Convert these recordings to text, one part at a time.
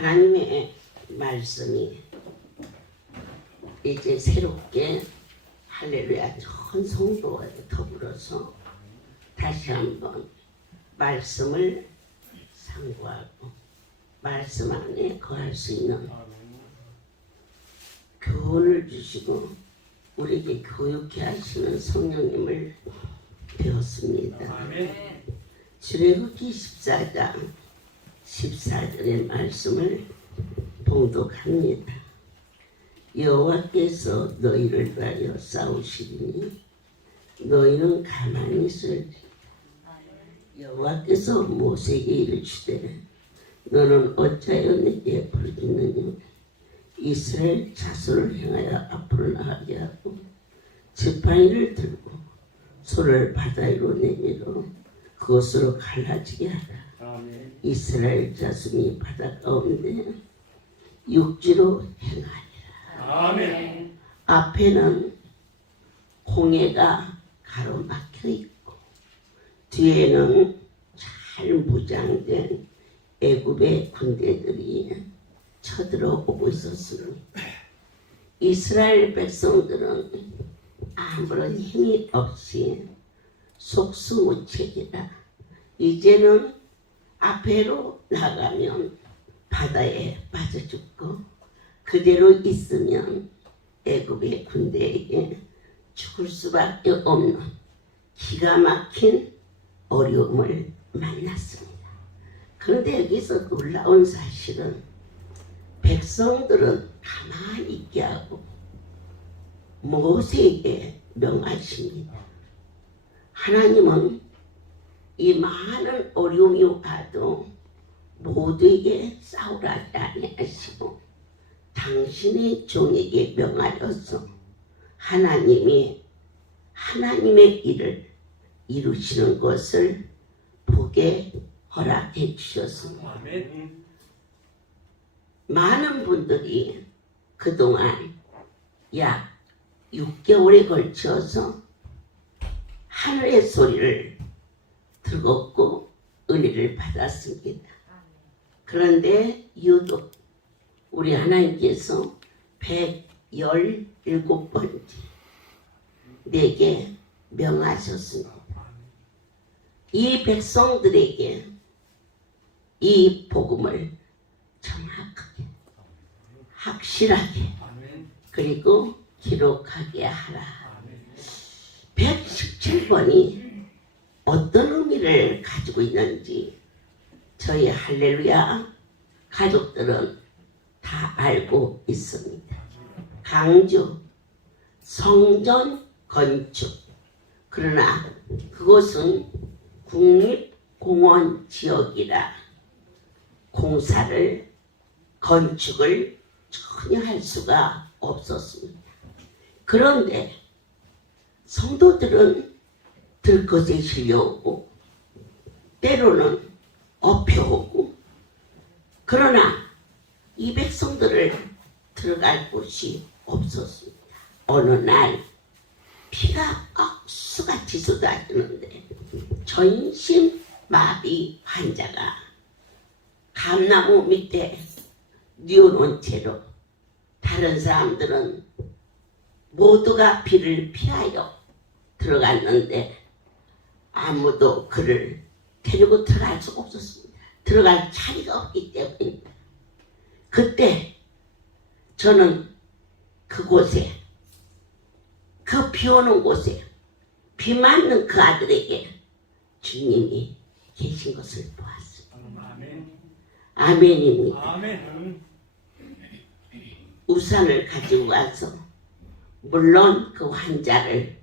하나님의 말씀이 이제 새롭게 할렐루야 전 성도와 더불어서 다시 한번 말씀을 상고하고 말씀 안에 거할 수 있는 교훈을 주시고 우리에게 교육케 하시는 성령님을 배웠습니다. 아멘. 출애굽기 14장 14절의 말씀을 봉독합니다. 여호와께서 너희를 위하여 싸우시리니 너희는 가만히 있을지. 여호와께서 모세에게 이르시되 너는 어찌하여 내게 부르짖느냐. 이스라엘 자손을 향하여 앞으로 나가게 하고 지팡이를 들고 소를 바다 위로 내밀어 그것으로 갈라지게 하라. 아멘. 이스라엘 자손이 바다 가운데 육지로 행하리라. 아멘. 앞에는 홍해가 가로막혀 있고 뒤에는 잘 무장된 애굽의 군대들이 쳐들어오고 있었습니다. 이스라엘 백성들은 아무런 힘이 없이 속수무책이라 이제는 앞으로 나가면 바다에 빠져 죽고 그대로 있으면 애굽의 군대에게 죽을 수밖에 없는 기가 막힌 어려움을 만났습니다. 그런데 여기서 놀라운 사실은 백성들은 가만히 있게 하고 모세에게 명하십니다. 하나님은 이 많은 어려움이 와도 모두에게 싸우라 아니하시고 당신의 종에게 명하여서 하나님이 하나님의 일을 이루시는 것을 보게 허락해 주셨습니다. 아멘. 많은 분들이 그동안 약 6개월에 걸쳐서 하늘의 소리를 들었고 은혜를 받았습니다. 그런데 유독 우리 하나님께서 117번째 내게 명하셨습니다. 이 백성들에게 이 복음을 정확하게 확실하게 그리고 기록하게 하라. 117번이 어떤 의미를 가지고 있는지 저희 할렐루야 가족들은 다 알고 있습니다. 강주 성전 건축. 그러나 그곳은 국립공원 지역이라 공사를 건축을 전혀 할 수가 없었습니다. 그런데 성도들은 들것에 실려오고 때로는 업혀오고 그러나 이 백성들을 들어갈 곳이 없었습니다. 어느 날 피가 억수같이 쏟아지는데 전신마비 환자가 감나무 밑에 뉘어놓은 채로 다른 사람들은 모두가 비를 피하여 들어갔는데 아무도 그를 데리고 들어갈 수 없었습니다. 들어갈 자리가 없기 때문입니다. 그때 저는 그곳에 그 비 오는 곳에 비 맞는 그 아들에게 주님이 계신 것을 보았습니다. 아멘. 아멘입니다. 아멘. 우산을 가지고 와서 물론 그 환자를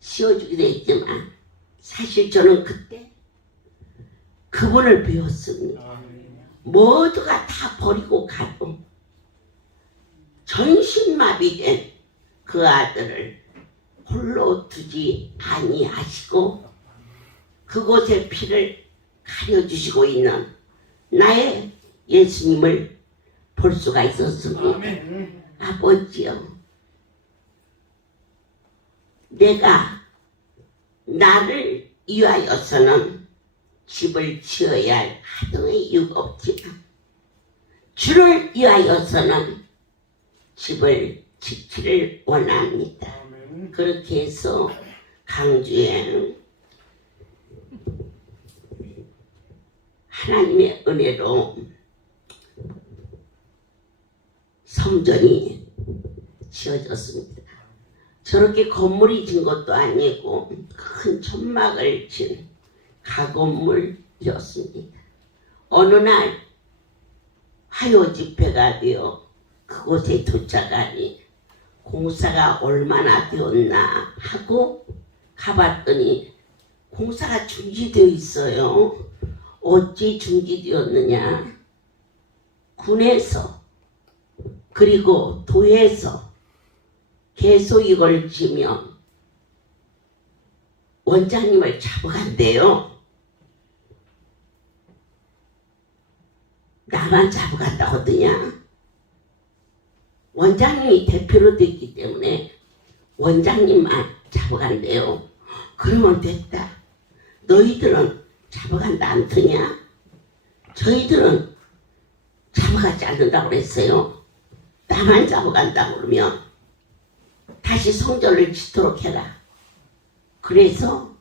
씌워주기도 했지만 사실 저는 그때 그분을 배웠습니다. 아멘. 모두가 다 버리고 가도 전신마비된 그 아들을 홀로 두지 아니하시고 그곳에 피를 가려주시고 있는 나의 예수님을 볼 수가 있었습니다. 아멘. 아버지요, 내가 나를 위하여서는 집을 지어야 할 하등의 이유가 없지만 주를 위하여서는 집을 지키를 원합니다. 그렇게 해서 강주에 하나님의 은혜로 성전이 지어졌습니다. 저렇게 건물이 진 것도 아니고 큰 천막을 친 가건물이었습니다. 어느 날 화요 집회가 되어 그곳에 도착하니 공사가 얼마나 되었나 하고 가봤더니 공사가 중지되어 있어요. 어찌 중지되었느냐? 군에서 그리고 도에서 계속 이걸 지면 원장님을 잡아간대요. 나만 잡아간다 하더냐? 원장님이 대표로 됐기 때문에 원장님만 잡아간대요. 그러면 됐다. 너희들은 잡아간다 안 드냐? 저희들은 잡아가지 않는다고 그랬어요. 나만 잡아간다 그러면 다시 성전을 짓도록 해라. 그래서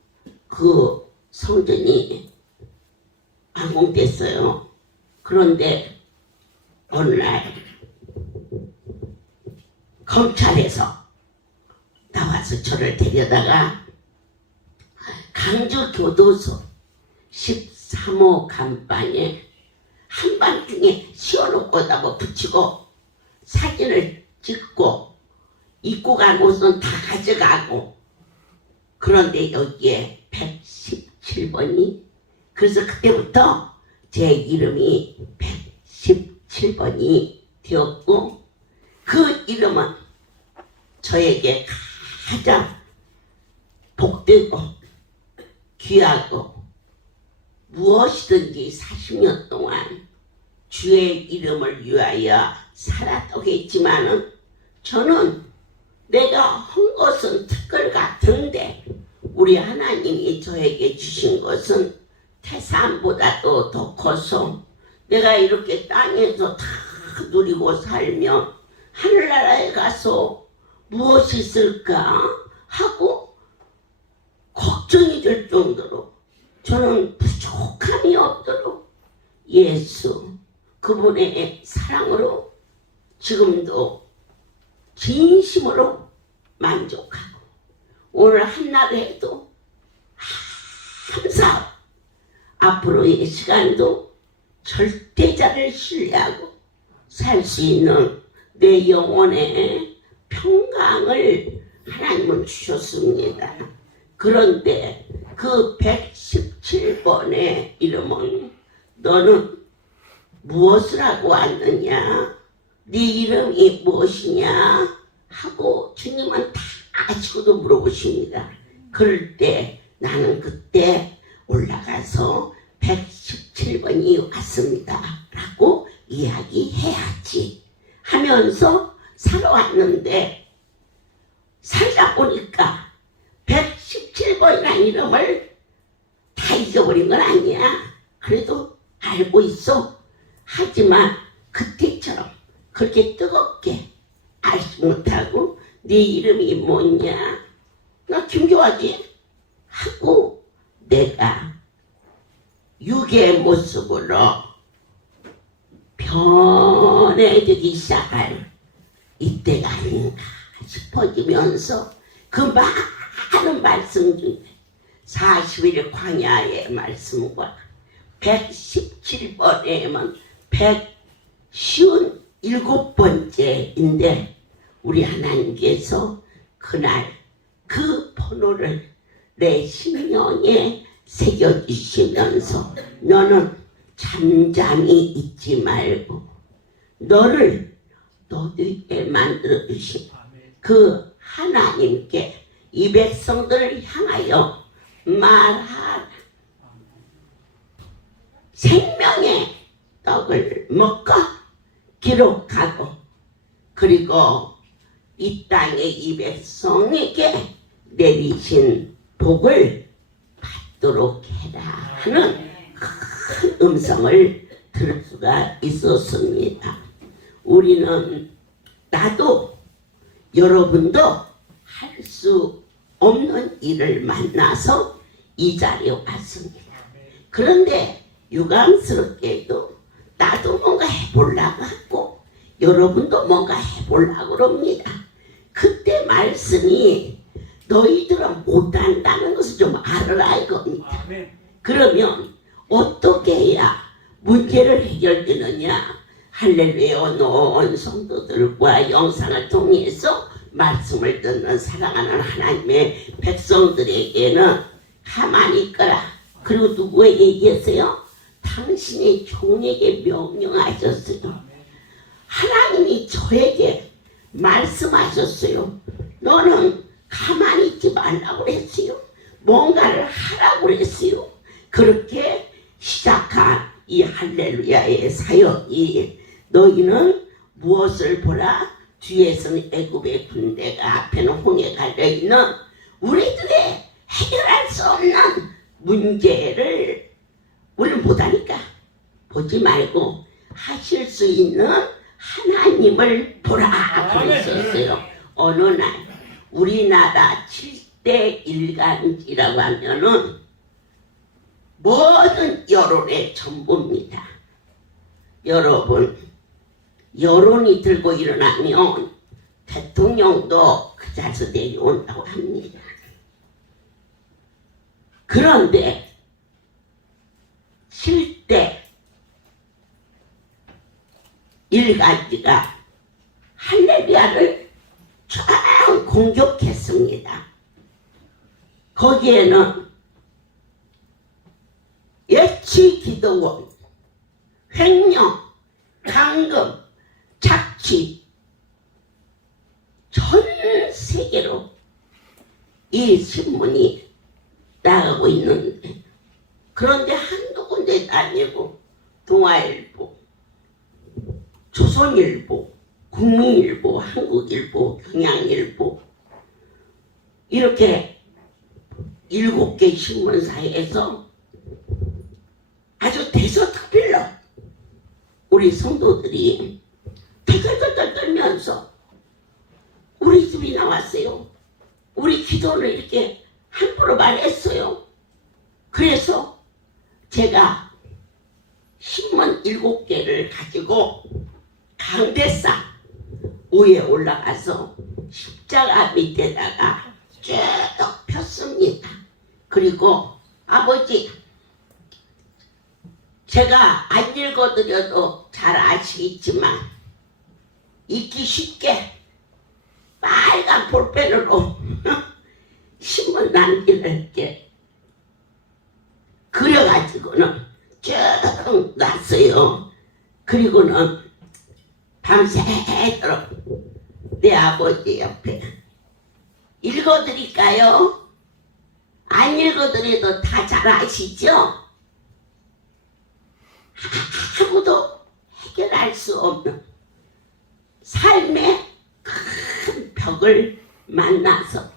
그 성전이 완공됐어요. 그런데 어느 날 검찰에서 나와서 저를 데려다가 강주교도소 13호 감방에 한밤중에 씌워놓고다 뭐 붙이고 사진을 찍고 입고 간 옷은 다 가져가고 그런데 여기에 117번이 그래서 그때부터 제 이름이 117번이 되었고 그 이름은 저에게 가장 복되고 귀하고 무엇이든지 40년 동안 주의 이름을 위하여 살았다고 했지만은 저는 내가 한 것은 특권 같은데 우리 하나님이 저에게 주신 것은 태산보다도 더 커서 내가 이렇게 땅에서 다 누리고 살며 하늘나라에 가서 무엇이 있을까 하고 걱정이 될 정도로 저는 부족함이 없도록 예수 그분의 사랑으로 지금도 진심으로 만족하고 오늘 한낮에도 항상 앞으로의 시간도 절대자를 신뢰하고 살 수 있는 내 영혼의 평강을 하나님은 주셨습니다. 그런데 그 117번의 이름은 너는 무엇을 하고 왔느냐? 네 이름이 무엇이냐? 하고 주님은 다 아시고도 물어보십니다. 그럴 때 나는 그때 올라가서 117번이 왔습니다. 라고 이야기해야지 하면서 살아왔는데 살다 보니까 117번이라는 이름을 다 잊어버린 건 아니야. 그래도 알고 있어. 하지만 그때처럼 그렇게 뜨겁게 알지 못하고 네 이름이 뭐냐? 나 김교화지 하고 내가 육의 모습으로 변해지기 시작할 이때가 아닌가 싶어지면서 그 많은 말씀 중에 40일 광야의 말씀과 117번에만 157번째인데 우리 하나님께서 그날 그 번호를 내 심령에 새겨주시면서 너는 잠잠히 있지 말고 너를 너에게 만들어주신 그 하나님께 이 백성들을 향하여 말하라. 생명의 떡을 먹고 기록하고 그리고 이 땅의 이 백성에게 내리신 복을 받도록 해라 하는 큰 음성을 들을 수가 있었습니다. 우리는 나도 여러분도 할 수 없는 일을 만나서 이 자리에 왔습니다. 그런데 유감스럽게도 나도 뭔가 해보려고 하고 여러분도 뭔가 해보려고 그럽니다. 그때 말씀이 너희들은 못한다는 것을 좀 알아라 이겁니다. 그러면 어떻게 해야 문제를 해결되느냐? 할렐루야 온 성도들과 영상을 통해서 말씀을 듣는 사랑하는 하나님의 백성들에게는 가만히 있거라. 그리고 누구에게 얘기했어요? 당신의 종에게 명령하셨어요. 하나님이 저에게 말씀하셨어요. 너는 가만히 있지 말라고 그랬어요. 뭔가를 하라고 그랬어요. 그렇게 시작한 이 할렐루야의 사역이 너희는 무엇을 보라? 뒤에서는 애굽의 군대가 앞에는 홍해가 달려있는 우리들의 해결할 수 없는 문제를 우리는 못하니까 보지 말고 하실 수 있는 하나님을 보라 그랬었어요. 어느 날 우리나라 7대 일간지라고 하면은 모든 여론의 전부입니다. 여러분 여론이 들고 일어나면 대통령도 그 자리에서 내려온다고 합니다. 그런데 7대 일간지가 할렐루야를 쭉 공격했습니다. 거기에는 예치기도원, 횡령, 강금, 착취 전 세계로 이 신문이 나가고 있는데 그런데 한두 군데도 아니고 동아일보, 조선일보, 국민일보, 한국일보, 경향일보 이렇게 7개 신문사에서 아주 대서특필로 우리 성도들이 덜덜덜 떨면서 우리 집이 나왔어요. 우리 기도를 이렇게 함부로 말했어요. 그래서 제가 신문 7개를 가지고 강대상 위에 올라가서 십자가 밑에다가 쭉 폈습니다. 그리고 아버지 제가 안 읽어드려도 잘 아시겠지만 읽기 쉽게 빨간 볼펜으로 신문 단지를 이렇게 그려가지고는 쭉 놨어요. 그리고는 밤새도록 내 아버지 옆에 읽어드릴까요? 안 읽어드려도 다 잘 아시죠? 아무도 해결할 수 없는 삶의 큰 벽을 만나서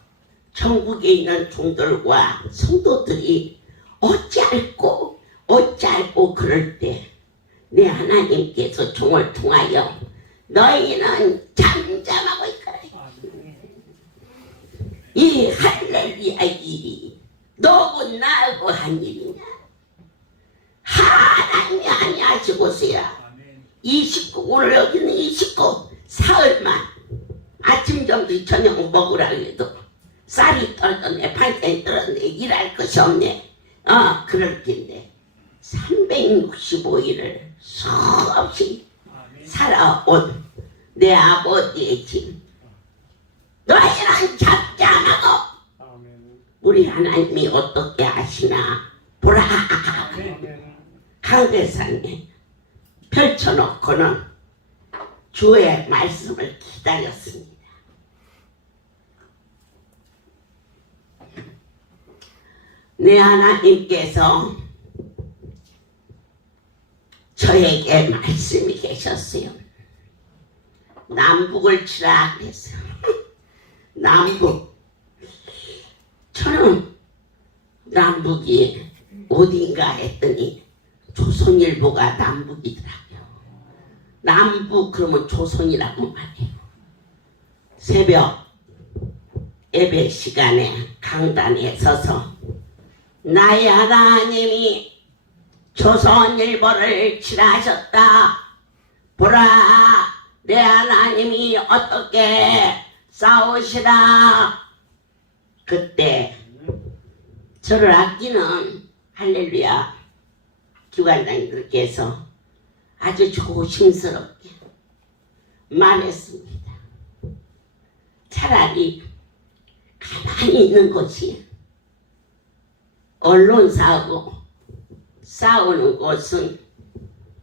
전국에 있는 종들과 성도들이 어찌할꼬 그럴 때 내 하나님께서 종을 통하여 너희는 잠잠하고 있거라. 이 할렐루야 일이 너고 나고 한 일이냐? 하나님이 아니하시고서야 29 오늘 여기는 29 사흘만 아침 점심 저녁 먹으라 해도 쌀이 떨었네 반찬이 떨었네 일할 것이 없네 그럴 텐데 365일을 수없이 살아온 내 아버지의 집 너희는 잡지 않아도 우리 하나님이 어떻게 하시나 보라. 강대상에 펼쳐놓고는 주의 말씀을 기다렸습니다. 내 하나님께서 저에게 말씀이 계셨어요. 남북을 치라 그랬어요. 남북. 저는 남북이 어딘가 했더니 조선일보가 남북이더라고요. 남북 그러면 조선이라고 말해요. 새벽 예배 시간에 강단에 서서 나의 하나님이 조선일보를 칠하셨다. 보라, 내 하나님이 어떻게 싸우시라. 그때 저를 아끼는 할렐루야 기관장님들께서 아주 조심스럽게 말했습니다. 차라리 가만히 있는 것이 언론사하고 싸우는 것은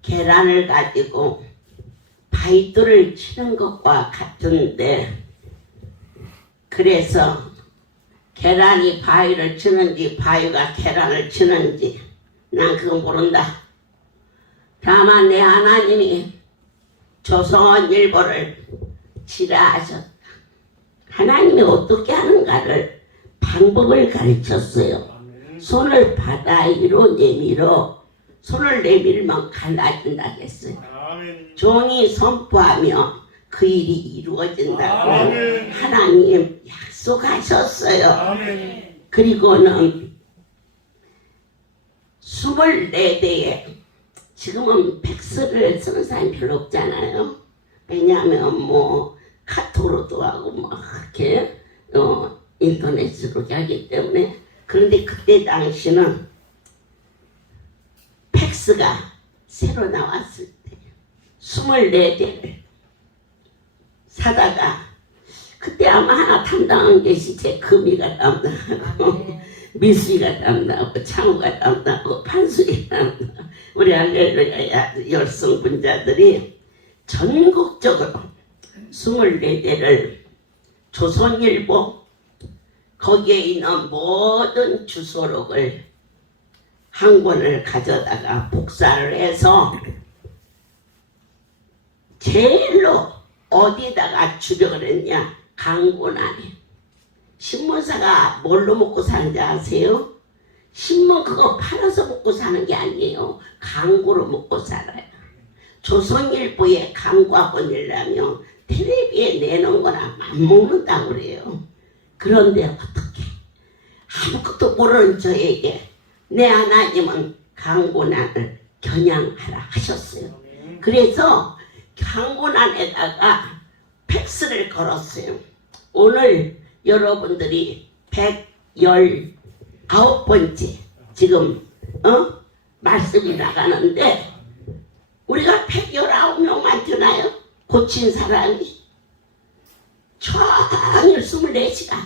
계란을 가지고 바위돌을 치는 것과 같은데, 그래서 계란이 바위를 치는지 바위가 계란을 치는지 난 그거 모른다. 다만 내 하나님이 조선일보를 칠하셨다. 하나님이 어떻게 하는가를 방법을 가르쳤어요. 손을 바다위로 내밀어 손을 내밀면 갈라진다 했어요. 종이 선포하며 그 일이 이루어진다고 하나님 약속하셨어요. 그리고는 24대에 지금은 팩스를 쓰는 사람이 별로 없잖아요. 왜냐하면 뭐 카톡으로도 하고 뭐 이렇게 인터넷으로 하기 때문에. 그런데 그때 당시는 팩스가 새로 나왔을 때 24대를 사다가, 그때 아마 하나 담당한 것이 제 금이가 담당하고 미수이가 담당하고 창우가 담당하고 판수이가 담당하고 우리 할렐루야 열성분자들이 전국적으로 24대를 조선일보 거기에 있는 모든 주소록을 한 권을 가져다가 복사를 해서 제일로 어디다가 주력을 했냐? 강곤안에. 신문사가 뭘로 먹고 사는지 아세요? 신문 그거 팔아서 먹고 사는 게 아니에요. 광고로 먹고 살아요. 조선일보에 광고하고 내려면 텔레비에 내놓은 거나 맞먹는다고 그래요. 그런데 어떻게 아무것도 모르는 저에게 내 하나님은 강곤안을 겨냥하라 하셨어요. 그래서 강곤안에다가 팩스를 걸었어요. 오늘 여러분들이 119번째 지금 말씀이 나가는데, 우리가 119명만 되나요? 고친 사람이 종일 24시간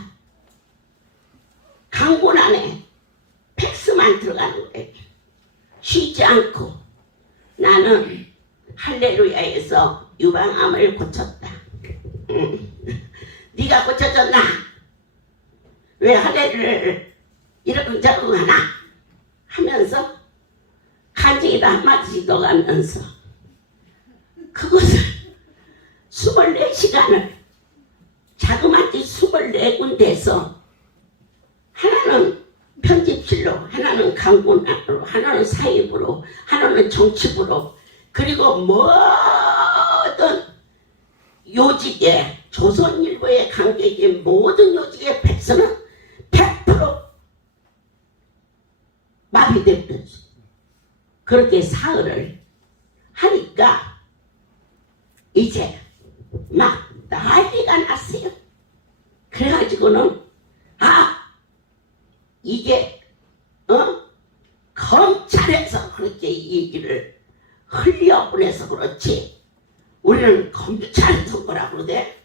강곤안에 팩스만 들어가는 거예요. 쉬지 않고. 나는 할렐루야에서 유방암을 고쳤다. 네가 고쳐졌나? 왜 할렐루야를 이렇게 적응하나? 하면서 간증이다 한마디씩 넣어가면서 그것을 24시간을 자그마치 24군데에서 하나는 편집실로, 하나는 강곤안으로, 하나는 사입으로, 하나는 정치부로, 그리고 모든 요직에 조선일보에 관계된 모든 요직의 백서는 100% 마비됐죠. 그렇게 사흘을 하니까 이제 막 난리가 났어요. 그래가지고는 이게 검찰에서 그렇게 얘기를 흘려보내서 그렇지 우리는 검찰에서 뭐라 그러대?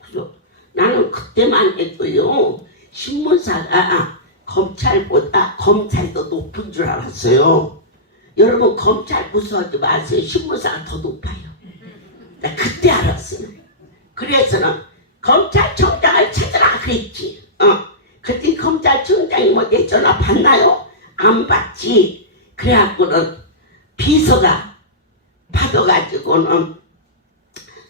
나는 그때만 해도요 신문사가 검찰보다 검찰이 더 높은 줄 알았어요. 여러분 검찰 무서워하지 마세요. 신문사가 더 높아요. 나 그때 알았어요. 그래서는 검찰청장을 찾아라 그랬지. 그때 검찰청장이 뭐 내 전화 받나요? 안 받지. 그래갖고는 비서가 받아가지고는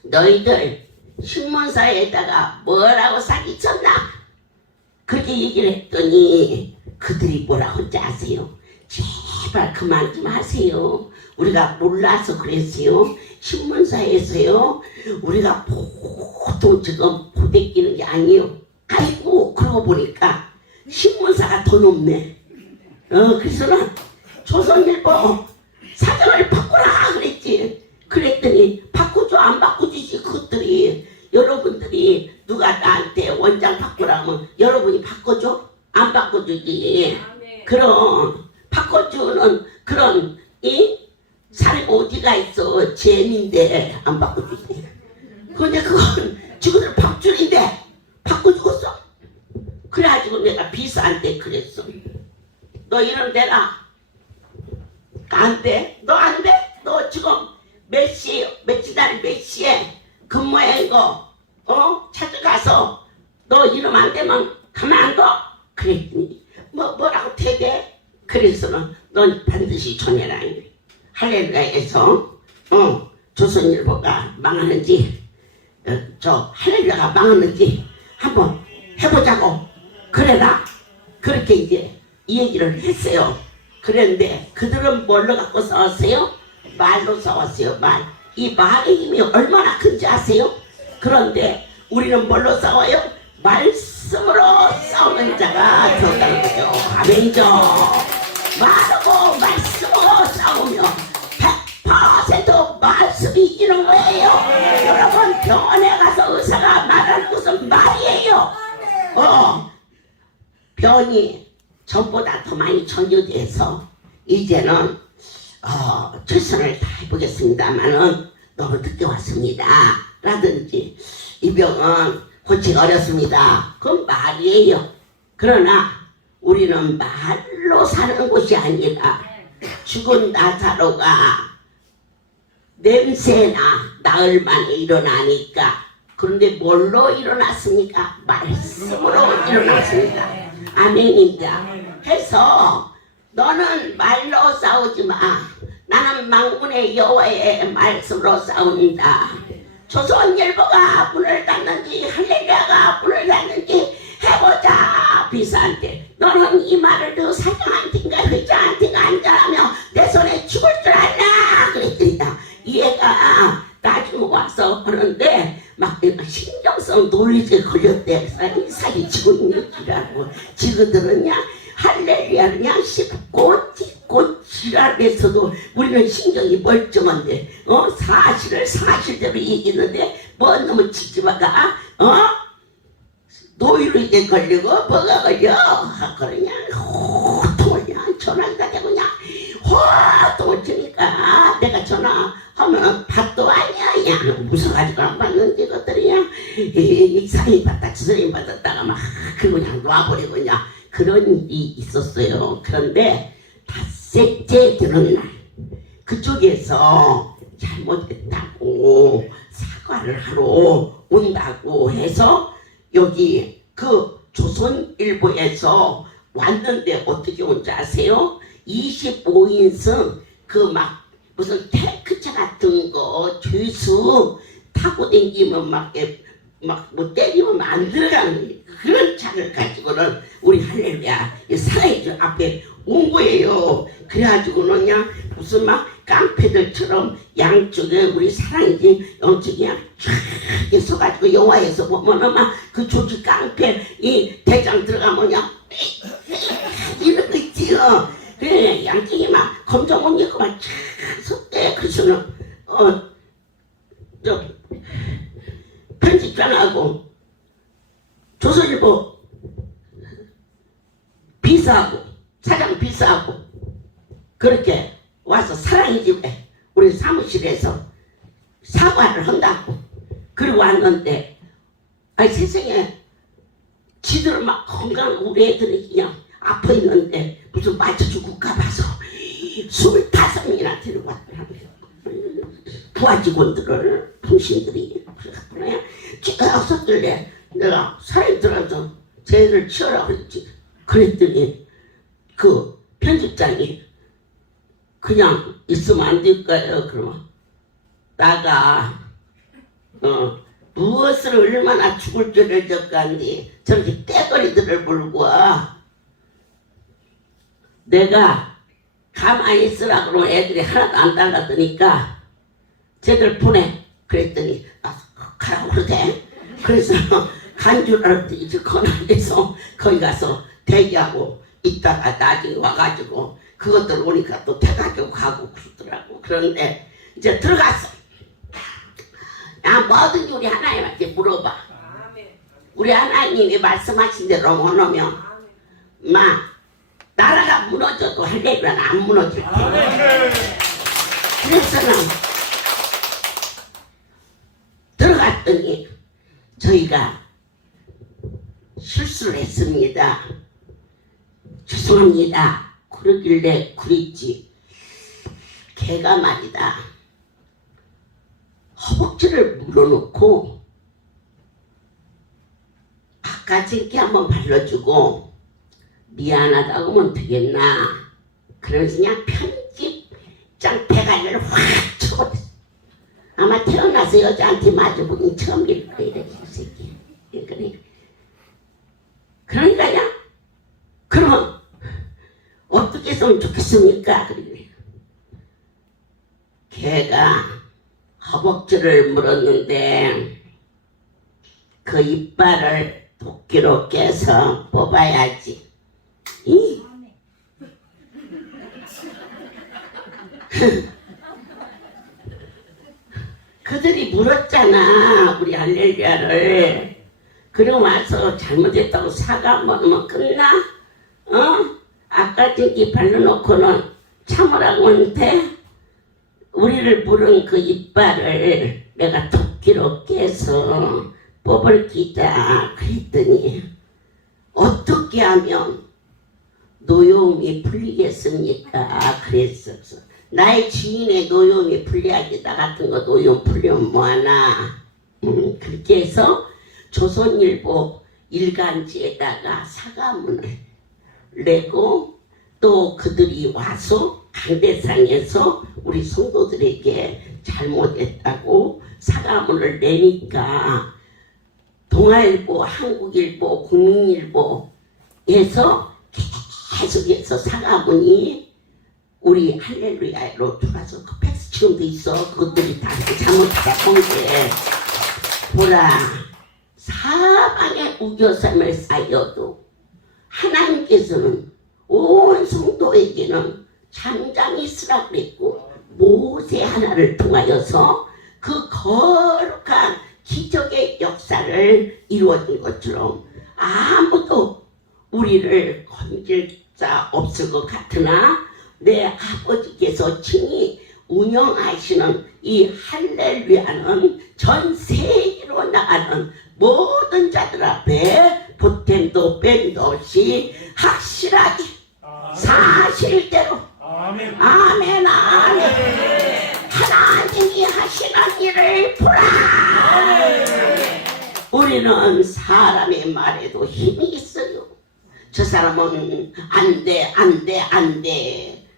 너희들 신문사에다가 뭐라고 사기쳤나? 그렇게 얘기를 했더니 그들이 뭐라고 하는지 아세요? 제발 그만 좀 하세요. 우리가 몰라서 그랬어요. 신문사에서요. 우리가 보통 지금 부대끼는 게 아니에요. 아이고 그러고 보니까 신문사가 더 높네. 그래서는 조선일보 사장을 바꾸라 그랬지. 그랬더니 바꾸죠 안 바꾸지. 그것들이 여러분들이 누가 나한테 원장 바꾸라 하면 여러분이 바꿔줘? 안 바꿔주지. 그럼 바꿔주는 그런 사람이 어디가 있어. 재미인데 안 바꿔주지. 근데 그건 지구들 밥줄인데 바꿔주겠어. 그래가지고 내가 비서한테 그랬어. 너 이런 데라 안 돼? 너 안 돼? 너 지금 몇 시, 며칠 몇 시에 근무해 이거 찾아가서 너 이러면 안 되면 가만 안 둬? 그랬더니 뭐라고 대대? 그래서는 넌 반드시 전해라. 할렐루야에서 조선일보가 망하는지 저 할렐루야가 망하는지 한번 해보자고 그래라. 그렇게 이제 이 얘기를 했어요. 그런데 그들은 뭘로 갖고 싸웠어요? 말로 싸웠어요. 말. 이 말의 힘이 얼마나 큰지 아세요? 그런데 우리는 뭘로 싸워요? 말씀으로 싸우는 자가 되었다는 거죠. 아멘이죠. 말하고 말씀으로 싸우면 100% 말씀이 이기는 거예요. 여러분 병원에 가서 의사가 말하는 것은 말이에요. 병이 전보다 더 많이 전염돼서 이제는 최선을 다해보겠습니다만은 너무 늦게 왔습니다 라든지 이 병은 고치기 어렵습니다. 그건 말이에요. 그러나 우리는 말로 사는 것이 아니라 죽은 나사로가 냄새나 나흘 만에 일어나니까. 그런데 뭘로 일어났습니까? 말씀으로 일어났습니다. 아멘입니다. 해서 너는 말로 싸우지 마. 나는 만군의 여호와의 말씀으로 싸운다. 조선일보가 문을 닫는지 할렐루야가 문을 닫는지 해보자. 비서한테 너는 이 말을 그 사장한테인가 회장한테인가 안전하며 내 손에 죽을 줄 알라 그랬더니 얘가 나중에 와서 그런데 막 신경성 논리에 걸렸대. 사기 치고 있는 지라고. 지그들은냐 할렐루야냐 씹고 찢고 지랄에서도 우리는 신경이 멀쩡한데 사실을 사실대로 얘기했는데 뭐 너무 찌찌마가 노이로 이제 걸리고 뭐가 걸려 그러냐 호통을 그냥 전화기가 되고 그냥 호통을 치니까 내가 전화하면 밥도 아니야. 그냥 무서워가지고 안 받는데 이것들이야 이 사람이 받다 저 사람이 받았다가 막 그리고 그냥 놔버리고 그냥 그런 일이 있었어요. 그런데 닷새째 되는 날 그쪽에서 잘못했다고 사과를 하러 온다고 해서 여기 그 조선일보에서 왔는데 어떻게 온지 아세요? 25인승 그 막 무슨 탱크차 같은 거 죄수 타고 댕기면 막 뭐 때리면 안 들어가는 그런 차를 가지고는 우리 할렐루야 사랑해주 앞에 온 거예요. 그래가지고는 그냥 무슨 막 깡패들처럼 양쪽에 우리 사랑이지 영쪽이 그냥 쫙 서가지고 영화에서 보면은 막 그 조직 깡패 이 대장 들어가면 그냥 이런 거 있지요. 그래 양쪽이 막 검정 옷 입고 막 쫙 섰대. 그래서는 저 편집장하고 조선일보 비서하고 사장 비서하고 그렇게 와서 사랑이 집에 우리 사무실에서 사과를 한다고. 그리고 왔는데 아니 세상에 지들은 막 건강한 우리 애들이 그냥 아파 있는데 무슨 맞춰주고 가봐서 25명이나 데리고 왔더라고요. 부하 직원들을 분신들이 그냥 쭉 섰길래 내가 사람이 들어가서 쟤를 치워라 그랬지. 그랬더니 그 편집장이 그냥 있으면 안 될까요? 그러면 나가 무엇을 얼마나 죽을 줄을 적간디 저렇게 떼거리들을 물고 와. 내가 가만히 있으라 그러면 애들이 하나도 안 달라드니까 쟤들 보내 그랬더니 가라고 그러대. 그래서 간 줄 알았더니 이제 건너에서 거기 가서 대기하고 있다가 나중에 와가지고 그것들 오니까 또 태가지고 가고 그러더라고. 그런데 이제 들어갔어. 야 뭐든지 우리 하나님한테 물어봐. 우리 하나님이 말씀하신 대로 원하면 마 나라가 무너져도 할렐루야는 안 무너질 거야. 그래서는 들어갔더니 저희가 실수를 했습니다. 죄송합니다. 그러길래 그랬지. 걔가 말이다. 허벅지를 물어놓고 바깥에 한번 발라주고 미안하다고 하면 되겠나. 그러면서 그냥 편집장 대가리를 확 쳐버렸어. 아마 태어나서 여자한테 마주보긴 처음일 거야. 이 새끼. 그러니까요. 그러면 어떻게 했으면 좋겠습니까? 그러네. 걔가 허벅지를 물었는데 그 이빨을 도끼로 깨서 뽑아야지. 이? 그들이 물었잖아 우리 할렐루야를. 그러고 와서 잘못했다고 사과 한번 하면 끝나? 아까 저기 발라놓고는 참으라고 했는데 우리를 물은 그 이빨을 내가 도끼로 깨서 뽑을 기다 그랬더니 어떻게 하면 노여움이 풀리겠습니까? 그랬었어. 나의 주인의 노여움이 풀려야지. 나 같은 거 노여움 풀려면 뭐하나. 그렇게 해서 조선일보 일간지에다가 사과문을 내고 또 그들이 와서 강대상에서 우리 성도들에게 잘못했다고 사과문을 내니까 동아일보, 한국일보, 국민일보에서 계속해서 사과문이 우리 할렐루야로 들어가서 그 팩스 지금도 있어. 그것들이 다 잘못하다 본게 보라. 사방에 우겨쌈을 쌓여도 하나님께서는 온 성도에게는 장장이 있으라 그랬고 모세 하나를 통하여서 그 거룩한 기적의 역사를 이루어진 것처럼 아무도 우리를 건질 자 없을 것 같으나 내 아버지께서 친히 운영하시는 이 할렐루야는 전 세계로 나가는 모든 자들 앞에 보탬도 뺀도 없이 확실하게 사실대로 아멘 아멘. 하나님이 하시는 일을 보라. 우리는 사람의 말에도 힘이 있어요. 저 사람은 안돼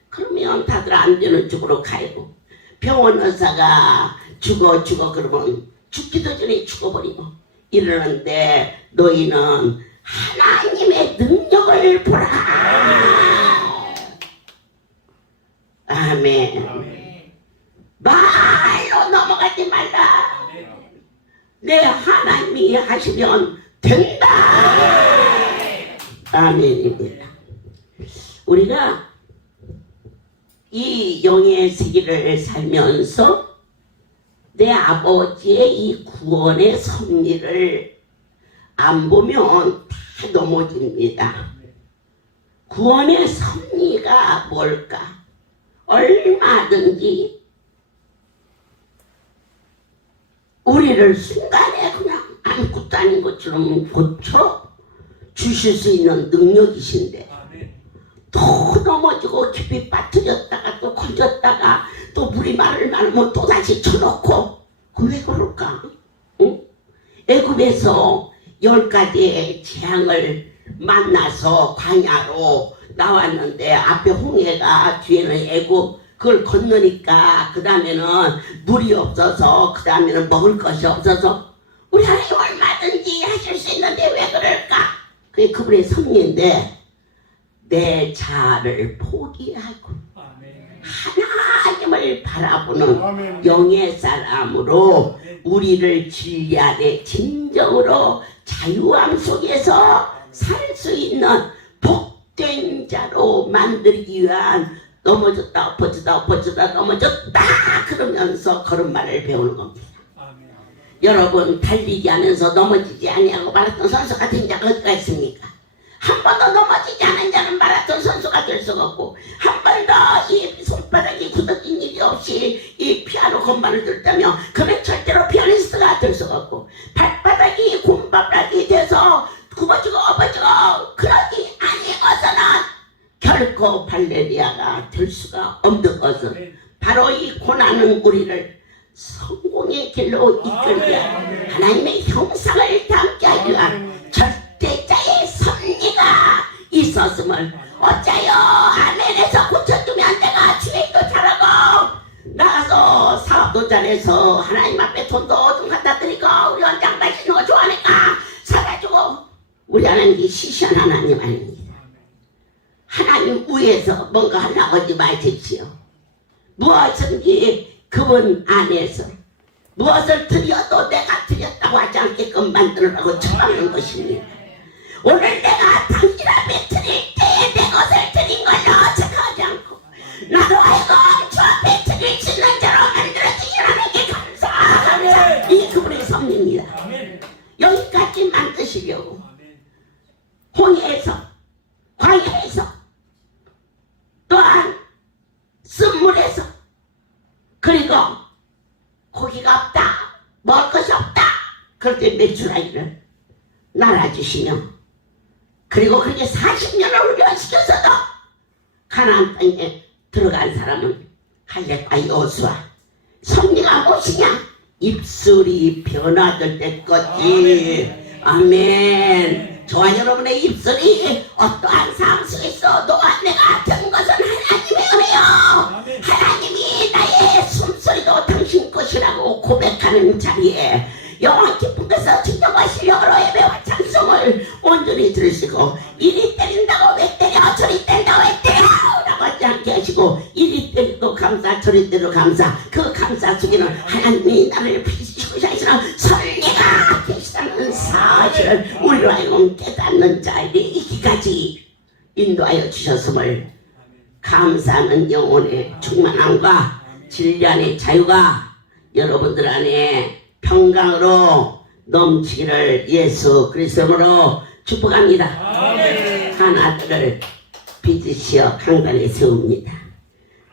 그러면 다들 안 되는 쪽으로 가요. 병원 의사가 죽어 그러면 죽기도 전에 죽어버리고 이러는데 너희는 하나님의 능력을 보라. 아멘. 말로 넘어가지 말라. 내 하나님이 하시면 된다. 아멘입니다. 우리가 이 영의 세계를 살면서 내 아버지의 이 구원의 섭리를 안 보면 다 넘어집니다. 구원의 섭리가 뭘까? 얼마든지 우리를 순간에 그냥 아무것도 아닌 것처럼 고쳐 주실 수 있는 능력이신데 또 넘어지고 깊이 빠뜨렸다가 또 건졌다가 또 물이 마르면 또다시 쳐놓고 왜 그럴까? 응? 애굽에서 10가지의 재앙을 만나서 광야로 나왔는데 앞에 홍해가 뒤에는 애굽 그걸 건너니까 그 다음에는 물이 없어서 그 다음에는 먹을 것이 없어서 우리 하나님 얼마든지 하실 수 있는데 왜 그럴까? 그게 그분의 섭리인데 내 자아를 포기하고 하나님을 바라보는 영의 사람으로 우리를 진리 안에 진정으로 자유함 속에서 살 수 있는 복된 자로 만들기 위한 넘어졌다 엎어졌다 넘어졌다 그러면서 걸음마를 배우는 겁니다. 여러분 달리기 하면서 넘어지지 아니하고 마라톤 선수 같은 자가 어디가 있습니까? 한 번도 넘어지지 않은 자는 마라톤 선수가 될 수가 없고, 한 번도 이 손바닥이 굳어진 일이 없이 이 피아노 건반을 들다면 그는 절대로 피아니스트가 될 수가 없고, 발바닥이 곰바닥이 돼서 굽어지고 엎어지고 그러지 아니어서는 결코 발레리아가 될 수가 없는 것은 바로 이 고난은 우리를 성공의 길로 이끌기 위한 하나님의 형상을 담게 하기 위한 절대자의 섭리가 있었음을 어짜요 아멘에서 고쳐주면 내가 주일도 잘하고 나가서 사업도 잘해서 하나님 앞에 돈도 좀 갖다 드리고 우리 원장 맛있는 거 좋아하니까 사가지고 우리 하나님이 시시한 하나님 아닙니다. 하나님 위에서 뭔가 하려고 하지 마십시오. 무엇인지 그분 안에서 무엇을 드려도 내가 드렸다고 하지 않게끔 만들어라고 처하는 것입니다. 오늘 내가 당신 앞에 드릴 때에 내 것을 드린 걸로 착하지 않고 나로 하여금 주 앞에 드릴 수 있는 자로 만들어주신 하나님께 감사합니다. 이 그분의 섭리입니다. 여기까지 만드시려고 홍해에서 광야에서 또한 쓴물에서 그리고 고기가 없다 먹을 것이 없다 그럴 때 메추라기를 날아주시며 그리고 그렇게 40년을 훈련시켜서도 가나안 땅에 들어간 사람은 갈렙과 여호수아 섭리가 무엇이냐 입술이 변화될 때까지 아멘. 저와 여러분의 입술이 어떠한 상황 속에서 너와 내가 된 것은 하나님의 은혜요. 하나님이 나의 숨소리도 당신 것이라고 고백하는 자리에 영원 깊은 곳에서 진정하실 영으로 예배와 찬송을 온전히 들으시고 이리 때린다고 왜 때려 저리 때린다고 왜 때려 라고 하지 않게 하시고 이리 때리도 감사 저리 때리도 감사 그 감사 속에는 하나님이 나를 비추시고 하시는 섭리가 계시다는 사실을 우리로 하여금 깨닫는 자에게 이기까지 인도하여 주셨음을 감사하는 영혼의 충만함과 진리 안의 자유가 여러분들 안에 평강으로 넘치기를 예수 그리스도로 축복합니다. 한 아들을 빚으시어 강단에 세웁니다.